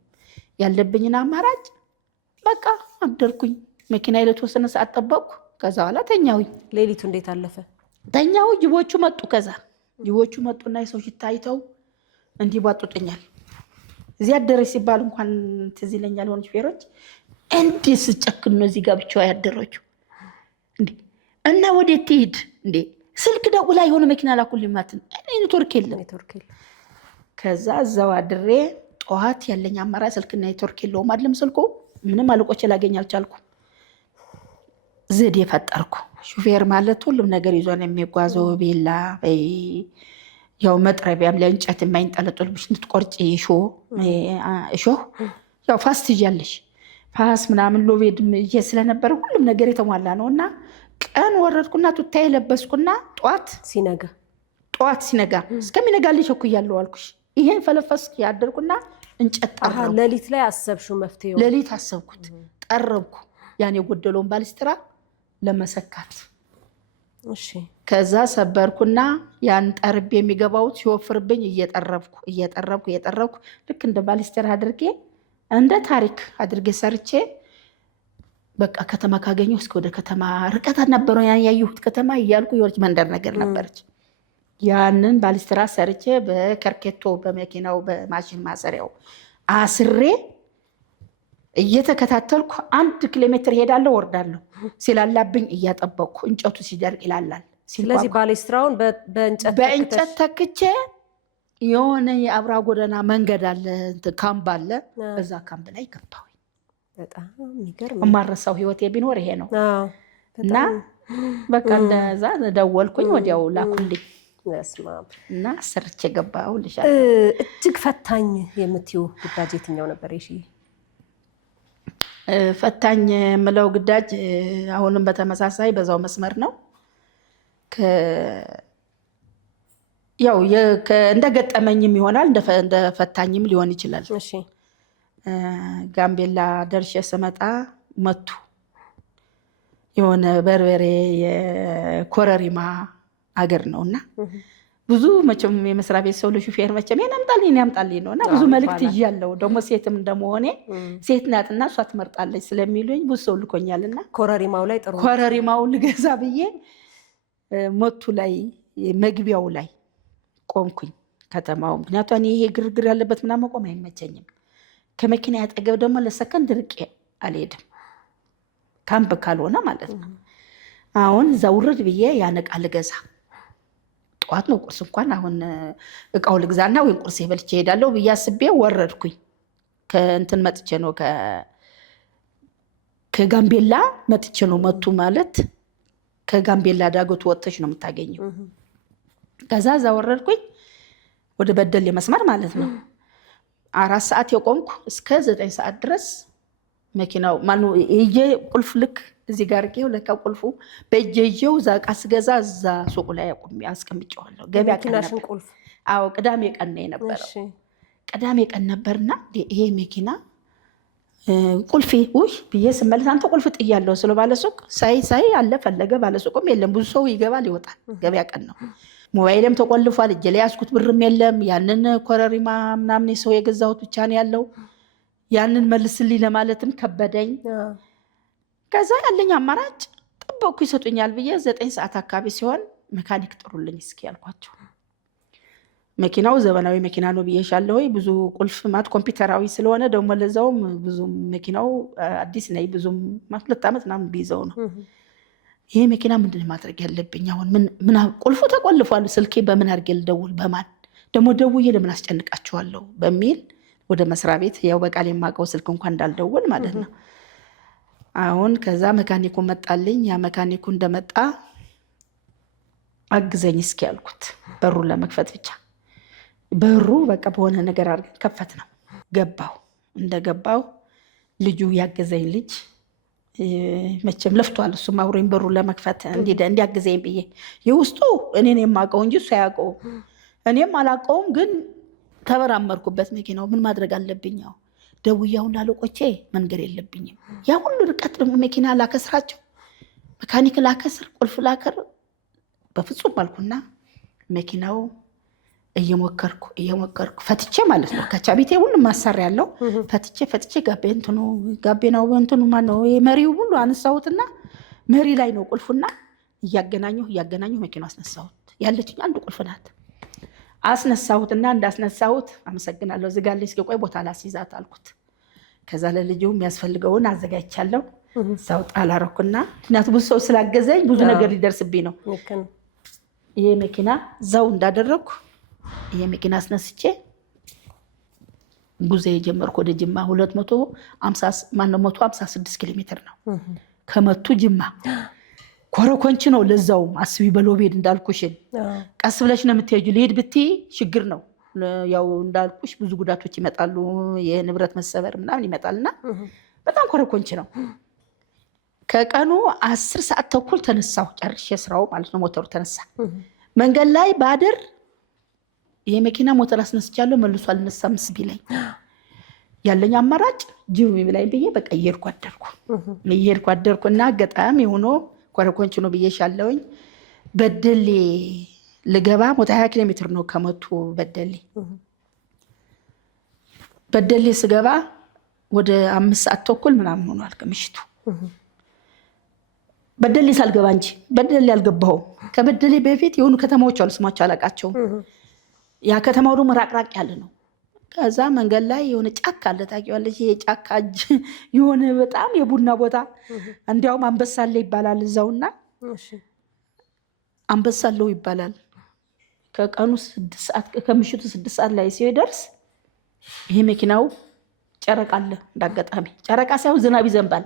ያለብኝን አማራጭ በቃ አደርኩኝ። መኪናዬ ለተወሰነ ሰዓት ጠበቅኩ። ከዛ በኋላ ተኛሁኝ። ሌሊቱ እንዴት አለፈ? ተኛሁ። ጅቦቹ መጡ። ከዛ ጅቦቹ መጡና የሰው ሽታ አይተው እንዲህ ቧጡጥኛል። እዚህ አደረች ሲባል እንኳን ትዝ ይለኛል። ሆነች ፌሮች እንዲህ ስጨክን ነው እዚህ ጋር ብቻዋ ያደረችው እንዴ! እና ወዴት ትሄድ እንዴ? ስልክ ደውላ የሆነ መኪና ላኩልኝ ማለት ነው። ኔትወርክ የለም። ከዛ እዛው አድሬ ጠዋት ያለኝ አማራጭ ስልክና ኔትወርክ የለውም አይደለም ስልኩ። ምንም አለቆቼ ላገኝ አልቻልኩ። ዘዴ ፈጠርኩ። ሹፌር ማለት ሁሉም ነገር ይዞ ነው የሚጓዘው። ቤላ ያው መጥረቢያም ላይ እንጨት የማይንጠለጠልብሽ እንድትቆርጪ እሾህ ያው ፋስ ትይዣለሽ። ፋስ ምናምን ሎቤድም ይሄ ስለነበረ ሁሉም ነገር የተሟላ ነው። እና ቀን ወረድኩና ቱታዬ ለበስኩና ጠዋት ሲነጋ እስከሚነጋልኝ ቸኩያለሁ አልኩሽ። ይሄን ፈለፈስ ያደርኩና እንጨት ጠረብኩ። ሌሊት ላይ አሰብሽው መፍትሄው? ሌሊት አሰብኩት። ጠረብኩ ያን የጎደለውን ባሊስትራ ለመሰካት። እሺ ከዛ ሰበርኩና ያን ጠርቤ የሚገባው ሲወፍርብኝ እየጠረብኩ ልክ እንደ ባሊስትራ አድርጌ እንደ ታሪክ አድርጌ ሰርቼ በቃ ከተማ ካገኘሁ እስከ ወደ ከተማ ርቀት ነበረው ያን ያየሁት ከተማ እያልኩ የወርጅ መንደር ነገር ነበረች። ያንን ባሊስትራ ሰርቼ በከርኬቶ በመኪናው በማሽን ማሰሪያው አስሬ እየተከታተልኩ 1 ኪሎ ሜትር ሄዳለሁ ወርዳለሁ። ሲላላብኝ እያጠበቅኩ እንጨቱ ሲደርቅ ይላላል። ስለዚህ ባሊስትራውን በእንጨት ተክቼ የሆነ የአብራ ጎዳና መንገድ አለ፣ ካምፕ አለ። እዛ ካምፕ ላይ ገባሁ። በጣም የሚገርም የማረሳው ህይወቴ ቢኖር ይሄ ነው። እና በቃ እንደዛ ደወልኩኝ፣ ወዲያው ላኩልኝ እና ሰርቼ ገባሁ። እጅግ ፈታኝ የምትይው ግዳጅ የትኛው ነበር? እሺ ፈታኝ የምለው ግዳጅ አሁንም በተመሳሳይ በዛው መስመር ነው። ያው እንደገጠመኝም ይሆናል እንደ ፈታኝም ሊሆን ይችላል። እሺ ጋምቤላ ደርሼ ስመጣ መቱ። የሆነ በርበሬ የኮረሪማ አገር ነውና ብዙ መቼም የመስሪያ ቤት ሰው ለሹፌር መቼም ያምጣልኝ ነውና ብዙ መልእክት ይያለው። ደግሞ ሴትም እንደመሆኔ ሴት ናትና እሷ ትመርጣለች ስለሚሉኝ ብዙ ሰው ልኮኛልና ኮረሪማው ላይ ጥሩ ኮረሪማው ልገዛ ብዬ መቱ ላይ መግቢያው ላይ ቆምኩኝ። ከተማው ምክንያቱም ይሄ ግርግር ያለበት ምናምን መቆም አይመቸኝም። ከመኪና ያጠገብ ደግሞ ለሰከንድ ርቄ አልሄድም፣ ካምፕ ካልሆነ ማለት ነው። አሁን እዛ ውርድ ብዬ ያን ዕቃ ልገዛ ጠዋት ነው ቁርስ እንኳን አሁን እቃው ልግዛና ወይም ቁርስ በልቼ እሄዳለሁ ብዬ አስቤ ወረድኩኝ። ከእንትን መጥቼ ነው ከጋምቤላ መጥቼ ነው። መቱ ማለት ከጋምቤላ ዳገቱ ወጥተሽ ነው የምታገኘው። ከዛ እዛ ወረድኩኝ ወደ በደሌ መስመር ማለት ነው። 4 ሰዓት የቆምኩ እስከ 9 ሰዓት ድረስ መኪናው ይሄ ቁልፍ ልክ እዚህ ጋር ቄው ለካ ቁልፉ በእጄው እዛ ዕቃ ስገዛ እዛ ሱቁ ላይ አስቀምጬዋለሁ። ገበያ መኪናሽን ቁልፍ? አዎ ቅዳሜ ቀን ነው የነበረው። ቅዳሜ ቀን ነበርና ይሄ መኪና ቁልፊ ውይ ብዬ ስመለስ አንተ ቁልፍ ጥያለሁ ስለ ባለሱቅ ሳይ አለ ፈለገ ባለሱቅም የለም። ብዙ ሰው ይገባል ይወጣል። ገበያ ቀን ነው። ሞባይልም ተቆልፏል። እጄ ላይ ያዝኩት ብርም የለም። ያንን ኮረሪማ ምናምን ሰው የገዛሁት ብቻ ነው ያለው። ያንን መልስልኝ ለማለትም ከበደኝ። ከዛ ያለኝ አማራጭ ጠበቅኩ ይሰጡኛል ብዬ 9 ሰዓት አካባቢ ሲሆን መካኒክ ጥሩልኝ እስኪ ያልኳቸው። መኪናው ዘመናዊ መኪና ነው ብዬሻለሁ። ብዙ ቁልፍ ማት ኮምፒውተራዊ ስለሆነ ደግሞ ለዛውም ብዙ መኪናው አዲስ ነኝ ብዙም 2 ዓመት ምናምን ቢይዘው ነው። ይሄ መኪና ምንድን ማድረግ ያለብኝ አሁን? ምን ቁልፉ ተቆልፏል። ስልኬ በምን አድርጌ ልደውል? በማን ደግሞ ደውዬ ለምን አስጨንቃቸዋለሁ? በሚል ወደ መስሪያ ቤት ያው በቃል የማውቀው ስልክ እንኳን እንዳልደውል ማለት ነው። አሁን ከዛ መካኒኩ መጣልኝ። ያ መካኒኩ እንደመጣ አግዘኝ እስኪ ያልኩት በሩን ለመክፈት ብቻ። በሩ በቃ በሆነ ነገር አድርገን ከፈት ነው። ገባው። እንደገባው ልጁ ያገዘኝ ልጅ መቼም ለፍቷል። እሱም አብሮኝ በሩን ለመክፈት እንዲያግዘኝ ብዬ የውስጡ እኔን የማውቀው እንጂ እሱ አያውቀውም። እኔም አላውቀውም፣ ግን ተበራመርኩበት። መኪናው ምን ማድረግ አለብኝ? ያው ደውያው እንዳለቆቼ መንገድ የለብኝም። ያ ሁሉ ርቀት ደግሞ መኪና ላከስራቸው፣ መካኒክ ላከስር፣ ቁልፍ ላከር በፍጹም አልኩና መኪናው እየሞከርኩ ፈትቼ ማለት ነው። ከቻቢቴ ሁሉ ማሰሪያ ያለው ፈትቼ ጋቤናው እንትኑ ማነው መሪው ሁሉ አነሳሁትና መሪ ላይ ነው ቁልፉና እያገናኘሁ መኪናው አስነሳሁት። ያለችኝ አንድ ቁልፍ ናት። አስነሳሁትና እንዳስነሳሁት አመሰግናለሁ ዝጋለኝ እስኪ ቆይ ቦታ ላስይዛት አልኩት። ከዛ ለልጁ የሚያስፈልገውን አዘጋጅቻለሁ። ሰው ጣላረኩና ምክንያቱም ብዙ ሰው ስላገዘኝ ብዙ ነገር ሊደርስብኝ ነው። ይሄ መኪና ዛው እንዳደረኩ ይሄ መኪና አስነስቼ ጉዞ የጀመርኩ ወደ ጅማ 156 ኪሎ ሜትር ነው ከመቱ ጅማ። ኮረኮንች ነው ለዛው አስቢ በሎቤድ እንዳልኩሽን ቀስ ብለሽ ነው የምትሄጂው። ልሄድ ብትይ ችግር ነው። ያው እንዳልኩሽ ብዙ ጉዳቶች ይመጣሉ። የንብረት መሰበር ምናምን ይመጣልና በጣም ኮረኮንች ነው። ከቀኑ 10 ሰዓት ተኩል ተነሳሁ። ጨርሼ ስራው ማለት ነው። ሞተሩ ተነሳ። መንገድ ላይ ባድር ይሄ መኪና ሞተር አስነስቻለሁ መልሶ አልነሳም ቢለኝ ያለኝ አማራጭ ጅብ ይብላኝ ብዬ በቃ እየሄድኩ አደርኩና አጋጣሚ ሆኖ ኮረኮንች ነው ብዬሻለሁኝ። በደሌ ልገባ 20 ኪሎ ሜትር ነው ከመቱ በደሌ ስገባ ወደ 5 ሰዓት ተኩል ምናምን ሆኗል ከምሽቱ። በደሌ ሳልገባ እንጂ በደሌ አልገባሁም። ከበደሌ በፊት የሆኑ ከተማዎች አሉ፣ ስማቸው አላውቃቸውም። ያ ከተማው ደግሞ ራቅራቅ ያለ ነው። ከዛ መንገድ ላይ የሆነ ጫካ አለ፣ ታውቂዋለሽ? ይሄ ጫካ የሆነ በጣም የቡና ቦታ እንዲያውም አንበሳለ ይባላል እዛውና አንበሳለው ይባላል። ከቀኑ 6 ሰዓት ከምሽቱ 6 ሰዓት ላይ ሲደርስ ይሄ መኪናው ጨረቃ አለ። እንዳጋጣሚ ጨረቃ ሳይሆን ዝናብ ይዘንባል።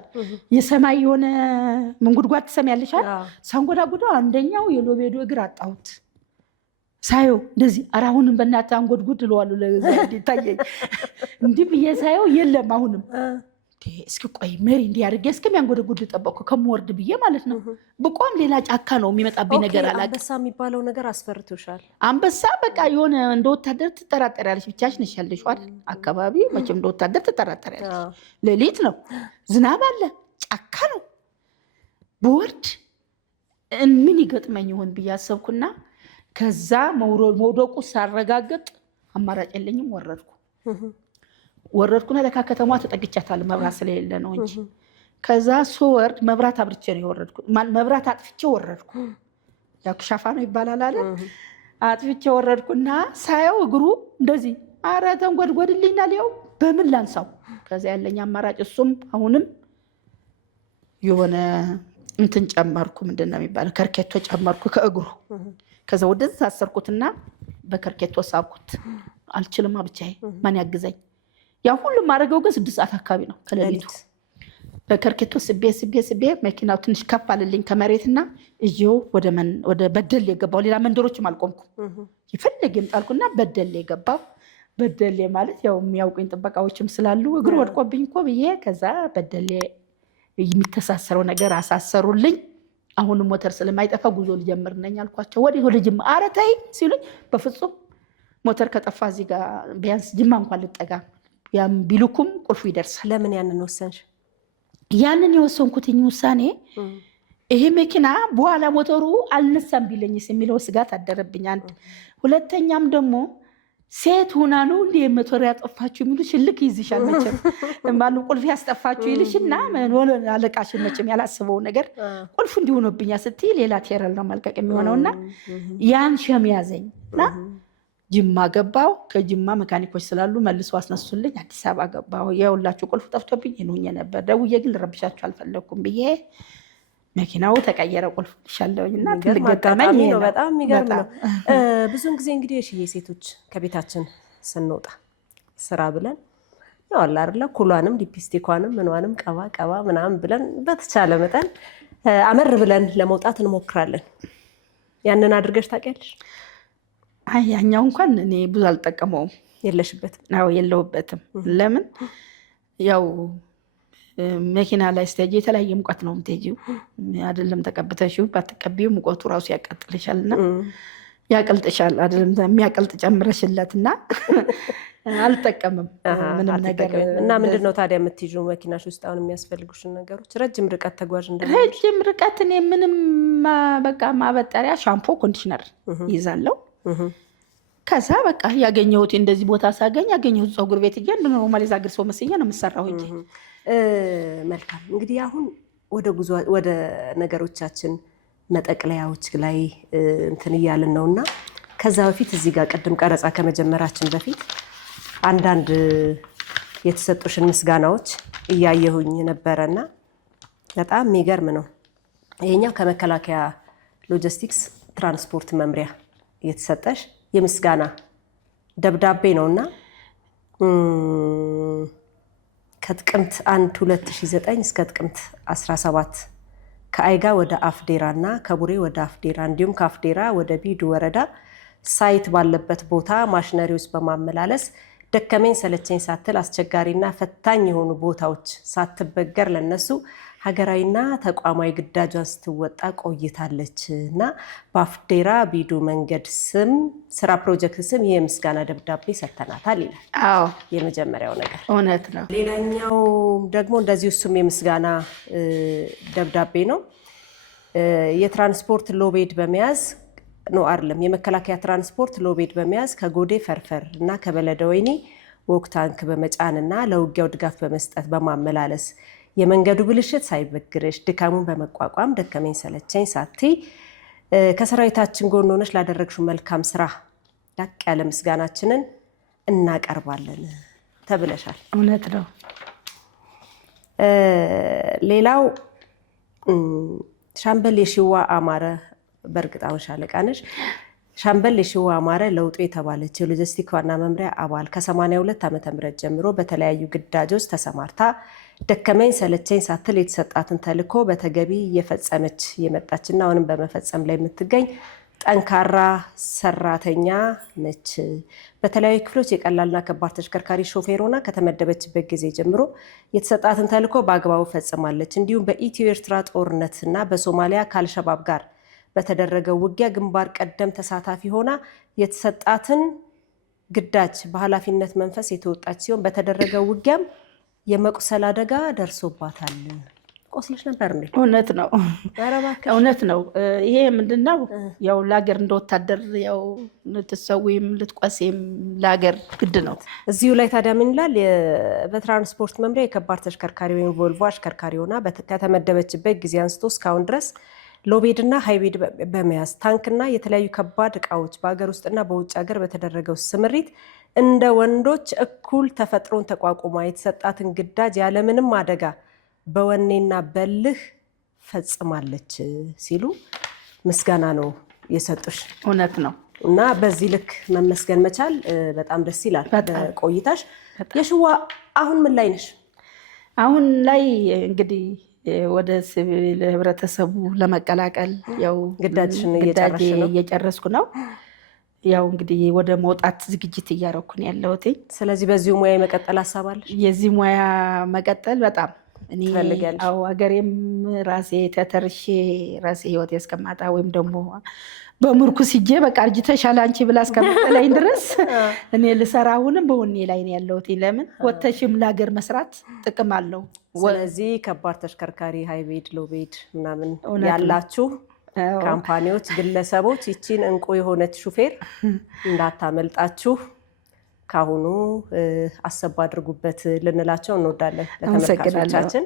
የሰማይ የሆነ መንጉድጓድ ትሰሚያለሽ አይደል? ሳንጎዳጉዳው አንደኛው የሎቤዶ እግር አጣሁት። ሳየው እንደዚህ አራሁንም በእናትህ አንጎድጉድ እለዋለሁ ለታየኝ እንዲህ ብዬ ሳየው የለም። አሁንም እስኪ ቆይ መሪ እንዲያርገ እስከሚያንጎድጉድ ጠበቅኩ ከምወርድ ብዬ ማለት ነው። ብቆም ሌላ ጫካ ነው የሚመጣብኝ ነገር አላውቅም። አንበሳ የሚባለው ነገር አስፈርቶሻል? አንበሳ በቃ የሆነ እንደ ወታደር ትጠራጠሪያለሽ። ብቻሽ ነሽ ያለሽው አይደል? አካባቢ መቼም እንደ ወታደር ትጠራጠሪያለሽ። ሌሊት ነው፣ ዝናብ አለ፣ ጫካ ነው። በወርድ ምን ይገጥመኝ ይሆን ብዬ አሰብኩና ከዛ መውደቁ ሳረጋግጥ አማራጭ የለኝም ወረድኩና ለካ ከተማ ተጠግቻታለሁ። መብራት ስለሌለ ነው እንጂ ከዛ ስወርድ መብራት አብርቼ ነው የወረድኩት። መብራት አጥፍቼ ወረድኩ። ያው ክሻፋ ነው ይባላል አይደል? አጥፍቼ ወረድኩና ሳየው እግሩ እንደዚህ ኧረ ተንጎድጎድልኝና ሊያው በምን ላንሳው? ከዛ ያለኝ አማራጭ እሱም አሁንም የሆነ እንትን ጨመርኩ። ምንድን ነው የሚባለው? ከርኬቶ ጨመርኩ ከእግሩ። ከዛ ወደዛ ታሰርኩትና በከርኬቶ ሳብኩት። አልችልም ብቻዬ ማን ያግዘኝ? ያ ሁሉም ማድረገው ግን 6 ሰዓት አካባቢ ነው ከሌሊቱ። በከርኬቶ ስቤ መኪናው ትንሽ ከፍ አለልኝ ከመሬትና እዚው ወደ በደሌ የገባው። ሌላ መንደሮችም አልቆምኩም። ይፈልግ ይምጣልኩና በደሌ የገባው። በደሌ ማለት ያው የሚያውቁኝ ጥበቃዎችም ስላሉ እግሩ ወድቆብኝ እኮ ብዬ ከዛ በደሌ የሚተሳሰረው ነገር አሳሰሩልኝ። አሁንም ሞተር ስለማይጠፋ ጉዞ ልጀምር ነኝ አልኳቸው። ወደ ጅማ ኧረ ተይ ሲሉኝ በፍጹም ሞተር ከጠፋ እዚህ ጋር ቢያንስ ጅማ እንኳን ልጠጋ ያም ቢልኩም ቁልፉ ይደርሳል። ለምን ያንን ወሰንሽ? ያንን የወሰንኩትኝ ውሳኔ ይሄ መኪና በኋላ ሞተሩ አልነሳም ቢለኝስ የሚለው ስጋት አደረብኝ። አንድ ሁለተኛም ደግሞ ሴት ሆና ነው እንደ ሞተር ያጠፋችሁ የሚሉ ሽልክ ይዝሻል። መቼም ማሉ ቁልፍ ያስጠፋችሁ ይልሽና አለቃሽን መቼም ያላስበው ነገር ቁልፍ እንዲሆነብኛ ስትይ ሌላ ቴረል ነው መልቀቅ የሚሆነውና ያን ሸም ያዘኝና ጅማ ገባው። ከጅማ መካኒኮች ስላሉ መልሶ አስነሱልኝ። አዲስ አበባ ገባው። የሁላችሁ ቁልፍ ጠፍቶብኝ ይኑኝ ነበር። ደውዬ ግን ልረብሻችሁ አልፈለኩም ብዬ መኪናው ተቀየረ። ቁልፍ ይሻለውኝና ተገጠመኝ ነው። በጣም የሚገርም ነው። ብዙውን ጊዜ እንግዲህ የሽዬ ሴቶች ከቤታችን ስንወጣ ስራ ብለን ያው አለ አይደለ ኩሏንም ሊፕስቲኳንም ምንዋንም ቀባ ምናምን ብለን በተቻለ መጠን አመር ብለን ለመውጣት እንሞክራለን። ያንን አድርገሽ ታውቂያለሽ? አይ ያኛው እንኳን እኔ ብዙ አልጠቀመውም። የለሽበትም? አዎ የለውበትም። ለምን ያው መኪና ላይ ስትሄጂ የተለያየ ሙቀት ነው የምትሄጂው። አይደለም ተቀብተሽው ባትቀቢው ሙቀቱ ራሱ ያቃጥልሻልና ያቀልጥሻል። አይደለም የሚያቀልጥ ጨምረሽለትና አልጠቀምም ምንም ነገር። እና ምንድነው ታዲያ የምትይዥው መኪናሽ ውስጥ አሁን የሚያስፈልጉሽን ነገሮች? ረጅም ርቀት ተጓዥ እንደሆነ ረጅም ርቀት እኔ ምንም በቃ ማበጠሪያ፣ ሻምፖ፣ ኮንዲሽነር ይዛለሁ። ከዛ በቃ ያገኘሁት እንደዚህ ቦታ ሳገኝ ያገኘሁት ፀጉር ቤት እያ እንደ ኖርማል የዛግር ሰው መስኛ ነው የምሰራው እንጂ። መልካም እንግዲህ አሁን ወደ ነገሮቻችን መጠቅለያዎች ላይ እንትን እያልን ነውና ከዛ በፊት እዚህ ጋር ቅድም ቀረጻ ከመጀመራችን በፊት አንዳንድ የተሰጡሽን ምስጋናዎች እያየሁኝ ነበረና በጣም የሚገርም ነው። ይሄኛው ከመከላከያ ሎጂስቲክስ ትራንስፖርት መምሪያ የተሰጠሽ የምስጋና ደብዳቤ ነውና ከጥቅምት 1 2009 እስከ ጥቅምት 17 ከአይጋ ወደ አፍዴራ እና ከቡሬ ወደ አፍዴራ እንዲሁም ከአፍዴራ ወደ ቢዱ ወረዳ ሳይት ባለበት ቦታ ማሽነሪዎች በማመላለስ ደከመኝ ሰለቸኝ ሳትል አስቸጋሪና ፈታኝ የሆኑ ቦታዎች ሳትበገር ለነሱ ሀገራዊና ተቋማዊ ግዳጇን ስትወጣ ቆይታለች እና በአፍዴራ ቢዱ መንገድ ስም ስራ ፕሮጀክት ስም ይህ ምስጋና ደብዳቤ ሰጥተናታል ይላል። አዎ የመጀመሪያው ነገር እውነት ነው። ሌላኛው ደግሞ እንደዚሁ እሱም የምስጋና ደብዳቤ ነው። የትራንስፖርት ሎቤድ በመያዝ ነው አይደለም፣ የመከላከያ ትራንስፖርት ሎቤድ በመያዝ ከጎዴ ፈርፈር እና ከበለደ ወይኒ ወክ ታንክ በመጫንና ለውጊያው ድጋፍ በመስጠት በማመላለስ የመንገዱ ብልሽት ሳይበግርሽ ድካሙን በመቋቋም ደከመኝ ሰለቸኝ ሳትይ ከሰራዊታችን ጎን ሆነሽ ላደረግሽው መልካም ስራ ላቅ ያለ ምስጋናችንን እናቀርባለን ተብለሻል። እውነት ነው። ሌላው ሻምበል የሺዋ አማረ፣ በእርግጥ አሁን ሻለቃ ነሽ። ሻምበል የሺዋ አማረ ለውጡ የተባለች የሎጂስቲክ ዋና መምሪያ አባል ከ82 ዓመተ ምህረት ጀምሮ በተለያዩ ግዳጆች ተሰማርታ ደከመኝ ሰለቸኝ ሳትል የተሰጣትን ተልዕኮ በተገቢ እየፈጸመች የመጣችና አሁንም በመፈጸም ላይ የምትገኝ ጠንካራ ሰራተኛ ነች። በተለያዩ ክፍሎች የቀላልና ከባድ ተሽከርካሪ ሾፌር ሆና ከተመደበችበት ጊዜ ጀምሮ የተሰጣትን ተልዕኮ በአግባቡ ፈጽማለች። እንዲሁም በኢትዮ ኤርትራ ጦርነትና በሶማሊያ ከአልሸባብ ጋር በተደረገው ውጊያ ግንባር ቀደም ተሳታፊ ሆና የተሰጣትን ግዳጅ በኃላፊነት መንፈስ የተወጣች ሲሆን በተደረገው ውጊያም የመቁሰል አደጋ ደርሶባታል። ቆስለሽ ነበር እንዴ? እውነት ነው። እውነት ነው። ይሄ ምንድነው ያው ለሀገር እንደወታደር ያው ልትሰዊም ልትቆሴም ለሀገር ግድ ነው። እዚሁ ላይ ታዲያ ምን ይላል? በትራንስፖርት መምሪያ የከባድ ተሽከርካሪ ወይም ቮልቮ አሽከርካሪ ሆና ከተመደበችበት ጊዜ አንስቶ እስካሁን ድረስ ሎቤድና ሃይቤድ በመያዝ ታንክና የተለያዩ ከባድ እቃዎች በሀገር ውስጥና በውጭ ሀገር በተደረገው ስምሪት እንደ ወንዶች እኩል ተፈጥሮን ተቋቁማ የተሰጣትን ግዳጅ ያለምንም አደጋ በወኔና በልህ ፈጽማለች ሲሉ ምስጋና ነው የሰጡሽ። እውነት ነው። እና በዚህ ልክ መመስገን መቻል በጣም ደስ ይላል። ቆይታሽ የሽዋ አሁን ምን ላይ ነሽ? አሁን ላይ እንግዲህ ወደ ሲቪል ህብረተሰቡ ለመቀላቀል ያው ግዳጅሽን እየጨረስኩ ነው። ያው እንግዲህ ወደ መውጣት ዝግጅት እያደረኩ ነው ያለሁት። ስለዚህ በዚሁ ሙያ የመቀጠል ሀሳብ አለሽ? የዚህ ሙያ መቀጠል በጣም እኔ አው ሀገሬም ራሴ ተተርሼ ራሴ ህይወት ያስከማታ ወይም ደግሞ በምርኩስ ሂጄ በቃ አርጅተሻል አንቺ ብላ እስከምትለኝ ድረስ እኔ ልሰራውንም በወኔ ላይ ነው ያለሁት። ለምን ወተሽም ለሀገር መስራት ጥቅም አለው። ስለዚህ ከባድ ተሽከርካሪ ሃይቤድ ሎቤድ ምናምን ያላችሁ ካምፓኒዎች፣ ግለሰቦች ይቺን እንቁ የሆነች ሹፌር እንዳታመልጣችሁ ካሁኑ አሰብ አድርጉበት ልንላቸው እንወዳለን ለተመልካቾቻችን።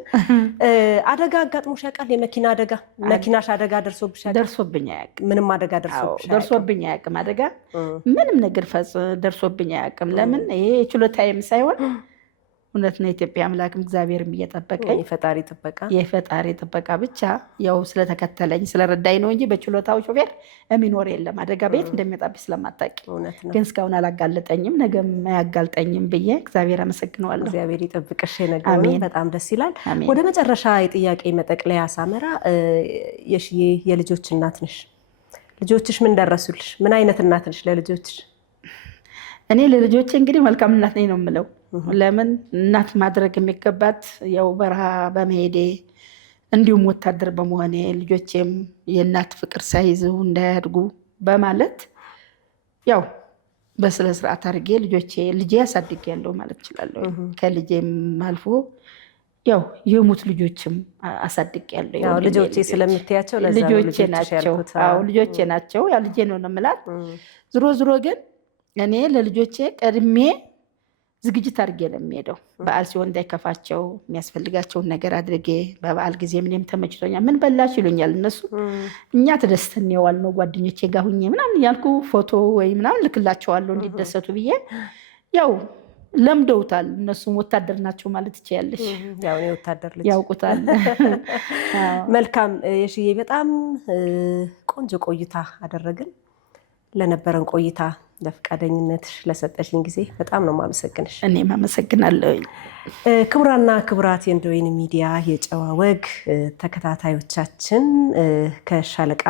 አደጋ አጋጥሞሽ ያውቃል? የመኪና አደጋ መኪናሽ አደጋ ደርሶብሽ ያውቃል? ደርሶብኝ አያውቅም። ምንም አደጋ ደርሶብኝ አያውቅም። አደጋ ምንም ነገር ደርሶብኝ አያውቅም። ለምን ይሄ ችሎታዬም ሳይሆን እውነት ነው የኢትዮጵያ አምላክም እግዚአብሔርም እየጠበቀኝ የፈጣሪ ጥበቃ ብቻ ያው ስለተከተለኝ ስለረዳኝ ነው እንጂ በችሎታው ሾፌር የሚኖር የለም። አደጋ ቤት እንደሚመጣብኝ ስለማታውቂ ግን እስካሁን አላጋለጠኝም፣ ነገም አያጋልጠኝም ብዬ እግዚአብሔር አመሰግነዋለሁ። እግዚአብሔር ይጠብቅሽ። ነገሩ በጣም ደስ ይላል። ወደ መጨረሻ የጥያቄ መጠቅለያ ሳመራ የሽዬ የልጆች እናት ነሽ። ልጆችሽ ምን ደረሱልሽ? ምን አይነት እናት ነሽ ለልጆችሽ? እኔ ለልጆቼ እንግዲህ መልካም እናት ነኝ ነው የምለው። ለምን እናት ማድረግ የሚገባት ያው በረሃ በመሄዴ እንዲሁም ወታደር በመሆኔ ልጆቼም የእናት ፍቅር ሳይዙ እንዳያድጉ በማለት ያው በስነ ስርዓት አድርጌ ልጄ አሳድጌያለሁ ማለት እችላለሁ። ከልጄም አልፎ ያው የሙት ልጆችም አሳድጌያለሁ። ያው ልጆቼ ስለምትያቸው ልጆቼ ናቸው። አዎ ልጆቼ ናቸው። ያው ልጄ ነው የምላት። ዝሮ ግን እኔ ለልጆቼ ቀድሜ ዝግጅት አድርጌ ነው የሚሄደው። በዓል ሲሆን እንዳይከፋቸው የሚያስፈልጋቸውን ነገር አድርጌ በበዓል ጊዜ ምንም ተመችቶኛል ምን በላሽ ይሉኛል እነሱ። እኛ ተደስተን የዋልነው ጓደኞቼ ጋር ሁኜ ምናምን ያልኩ ፎቶ ወይ ምናምን ልክላቸዋለሁ እንዲደሰቱ ብዬ። ያው ለምደውታል። እነሱም ወታደር ናቸው ማለት ትችያለሽ። ያው እኔ ወታደር ልጅ ያውቁታል። መልካም የሽዬ፣ በጣም ቆንጆ ቆይታ አደረግን። ለነበረን ቆይታ ለፍቃደኝነትሽ ለሰጠሽኝ ጊዜ በጣም ነው የማመሰግንሽ። እኔም አመሰግናለሁ። ክቡራና ክቡራት የእንደወይን ሚዲያ የጨዋ ወግ ተከታታዮቻችን ከሻለቃ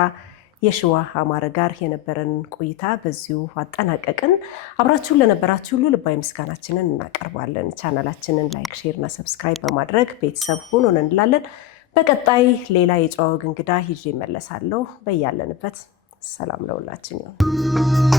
የሽዋ አማረ ጋር የነበረን ቆይታ በዚሁ አጠናቀቅን። አብራችሁን ለነበራችሁ ሁሉ ልባዊ ምስጋናችንን እናቀርባለን። ቻናላችንን ላይክ፣ ሼር እና ሰብስክራይብ በማድረግ ቤተሰብ ሁኑን እንላለን። በቀጣይ ሌላ የጨዋ ወግ እንግዳ ይዤ እመለሳለሁ። በያለንበት ሰላም ለሁላችን ይሁን።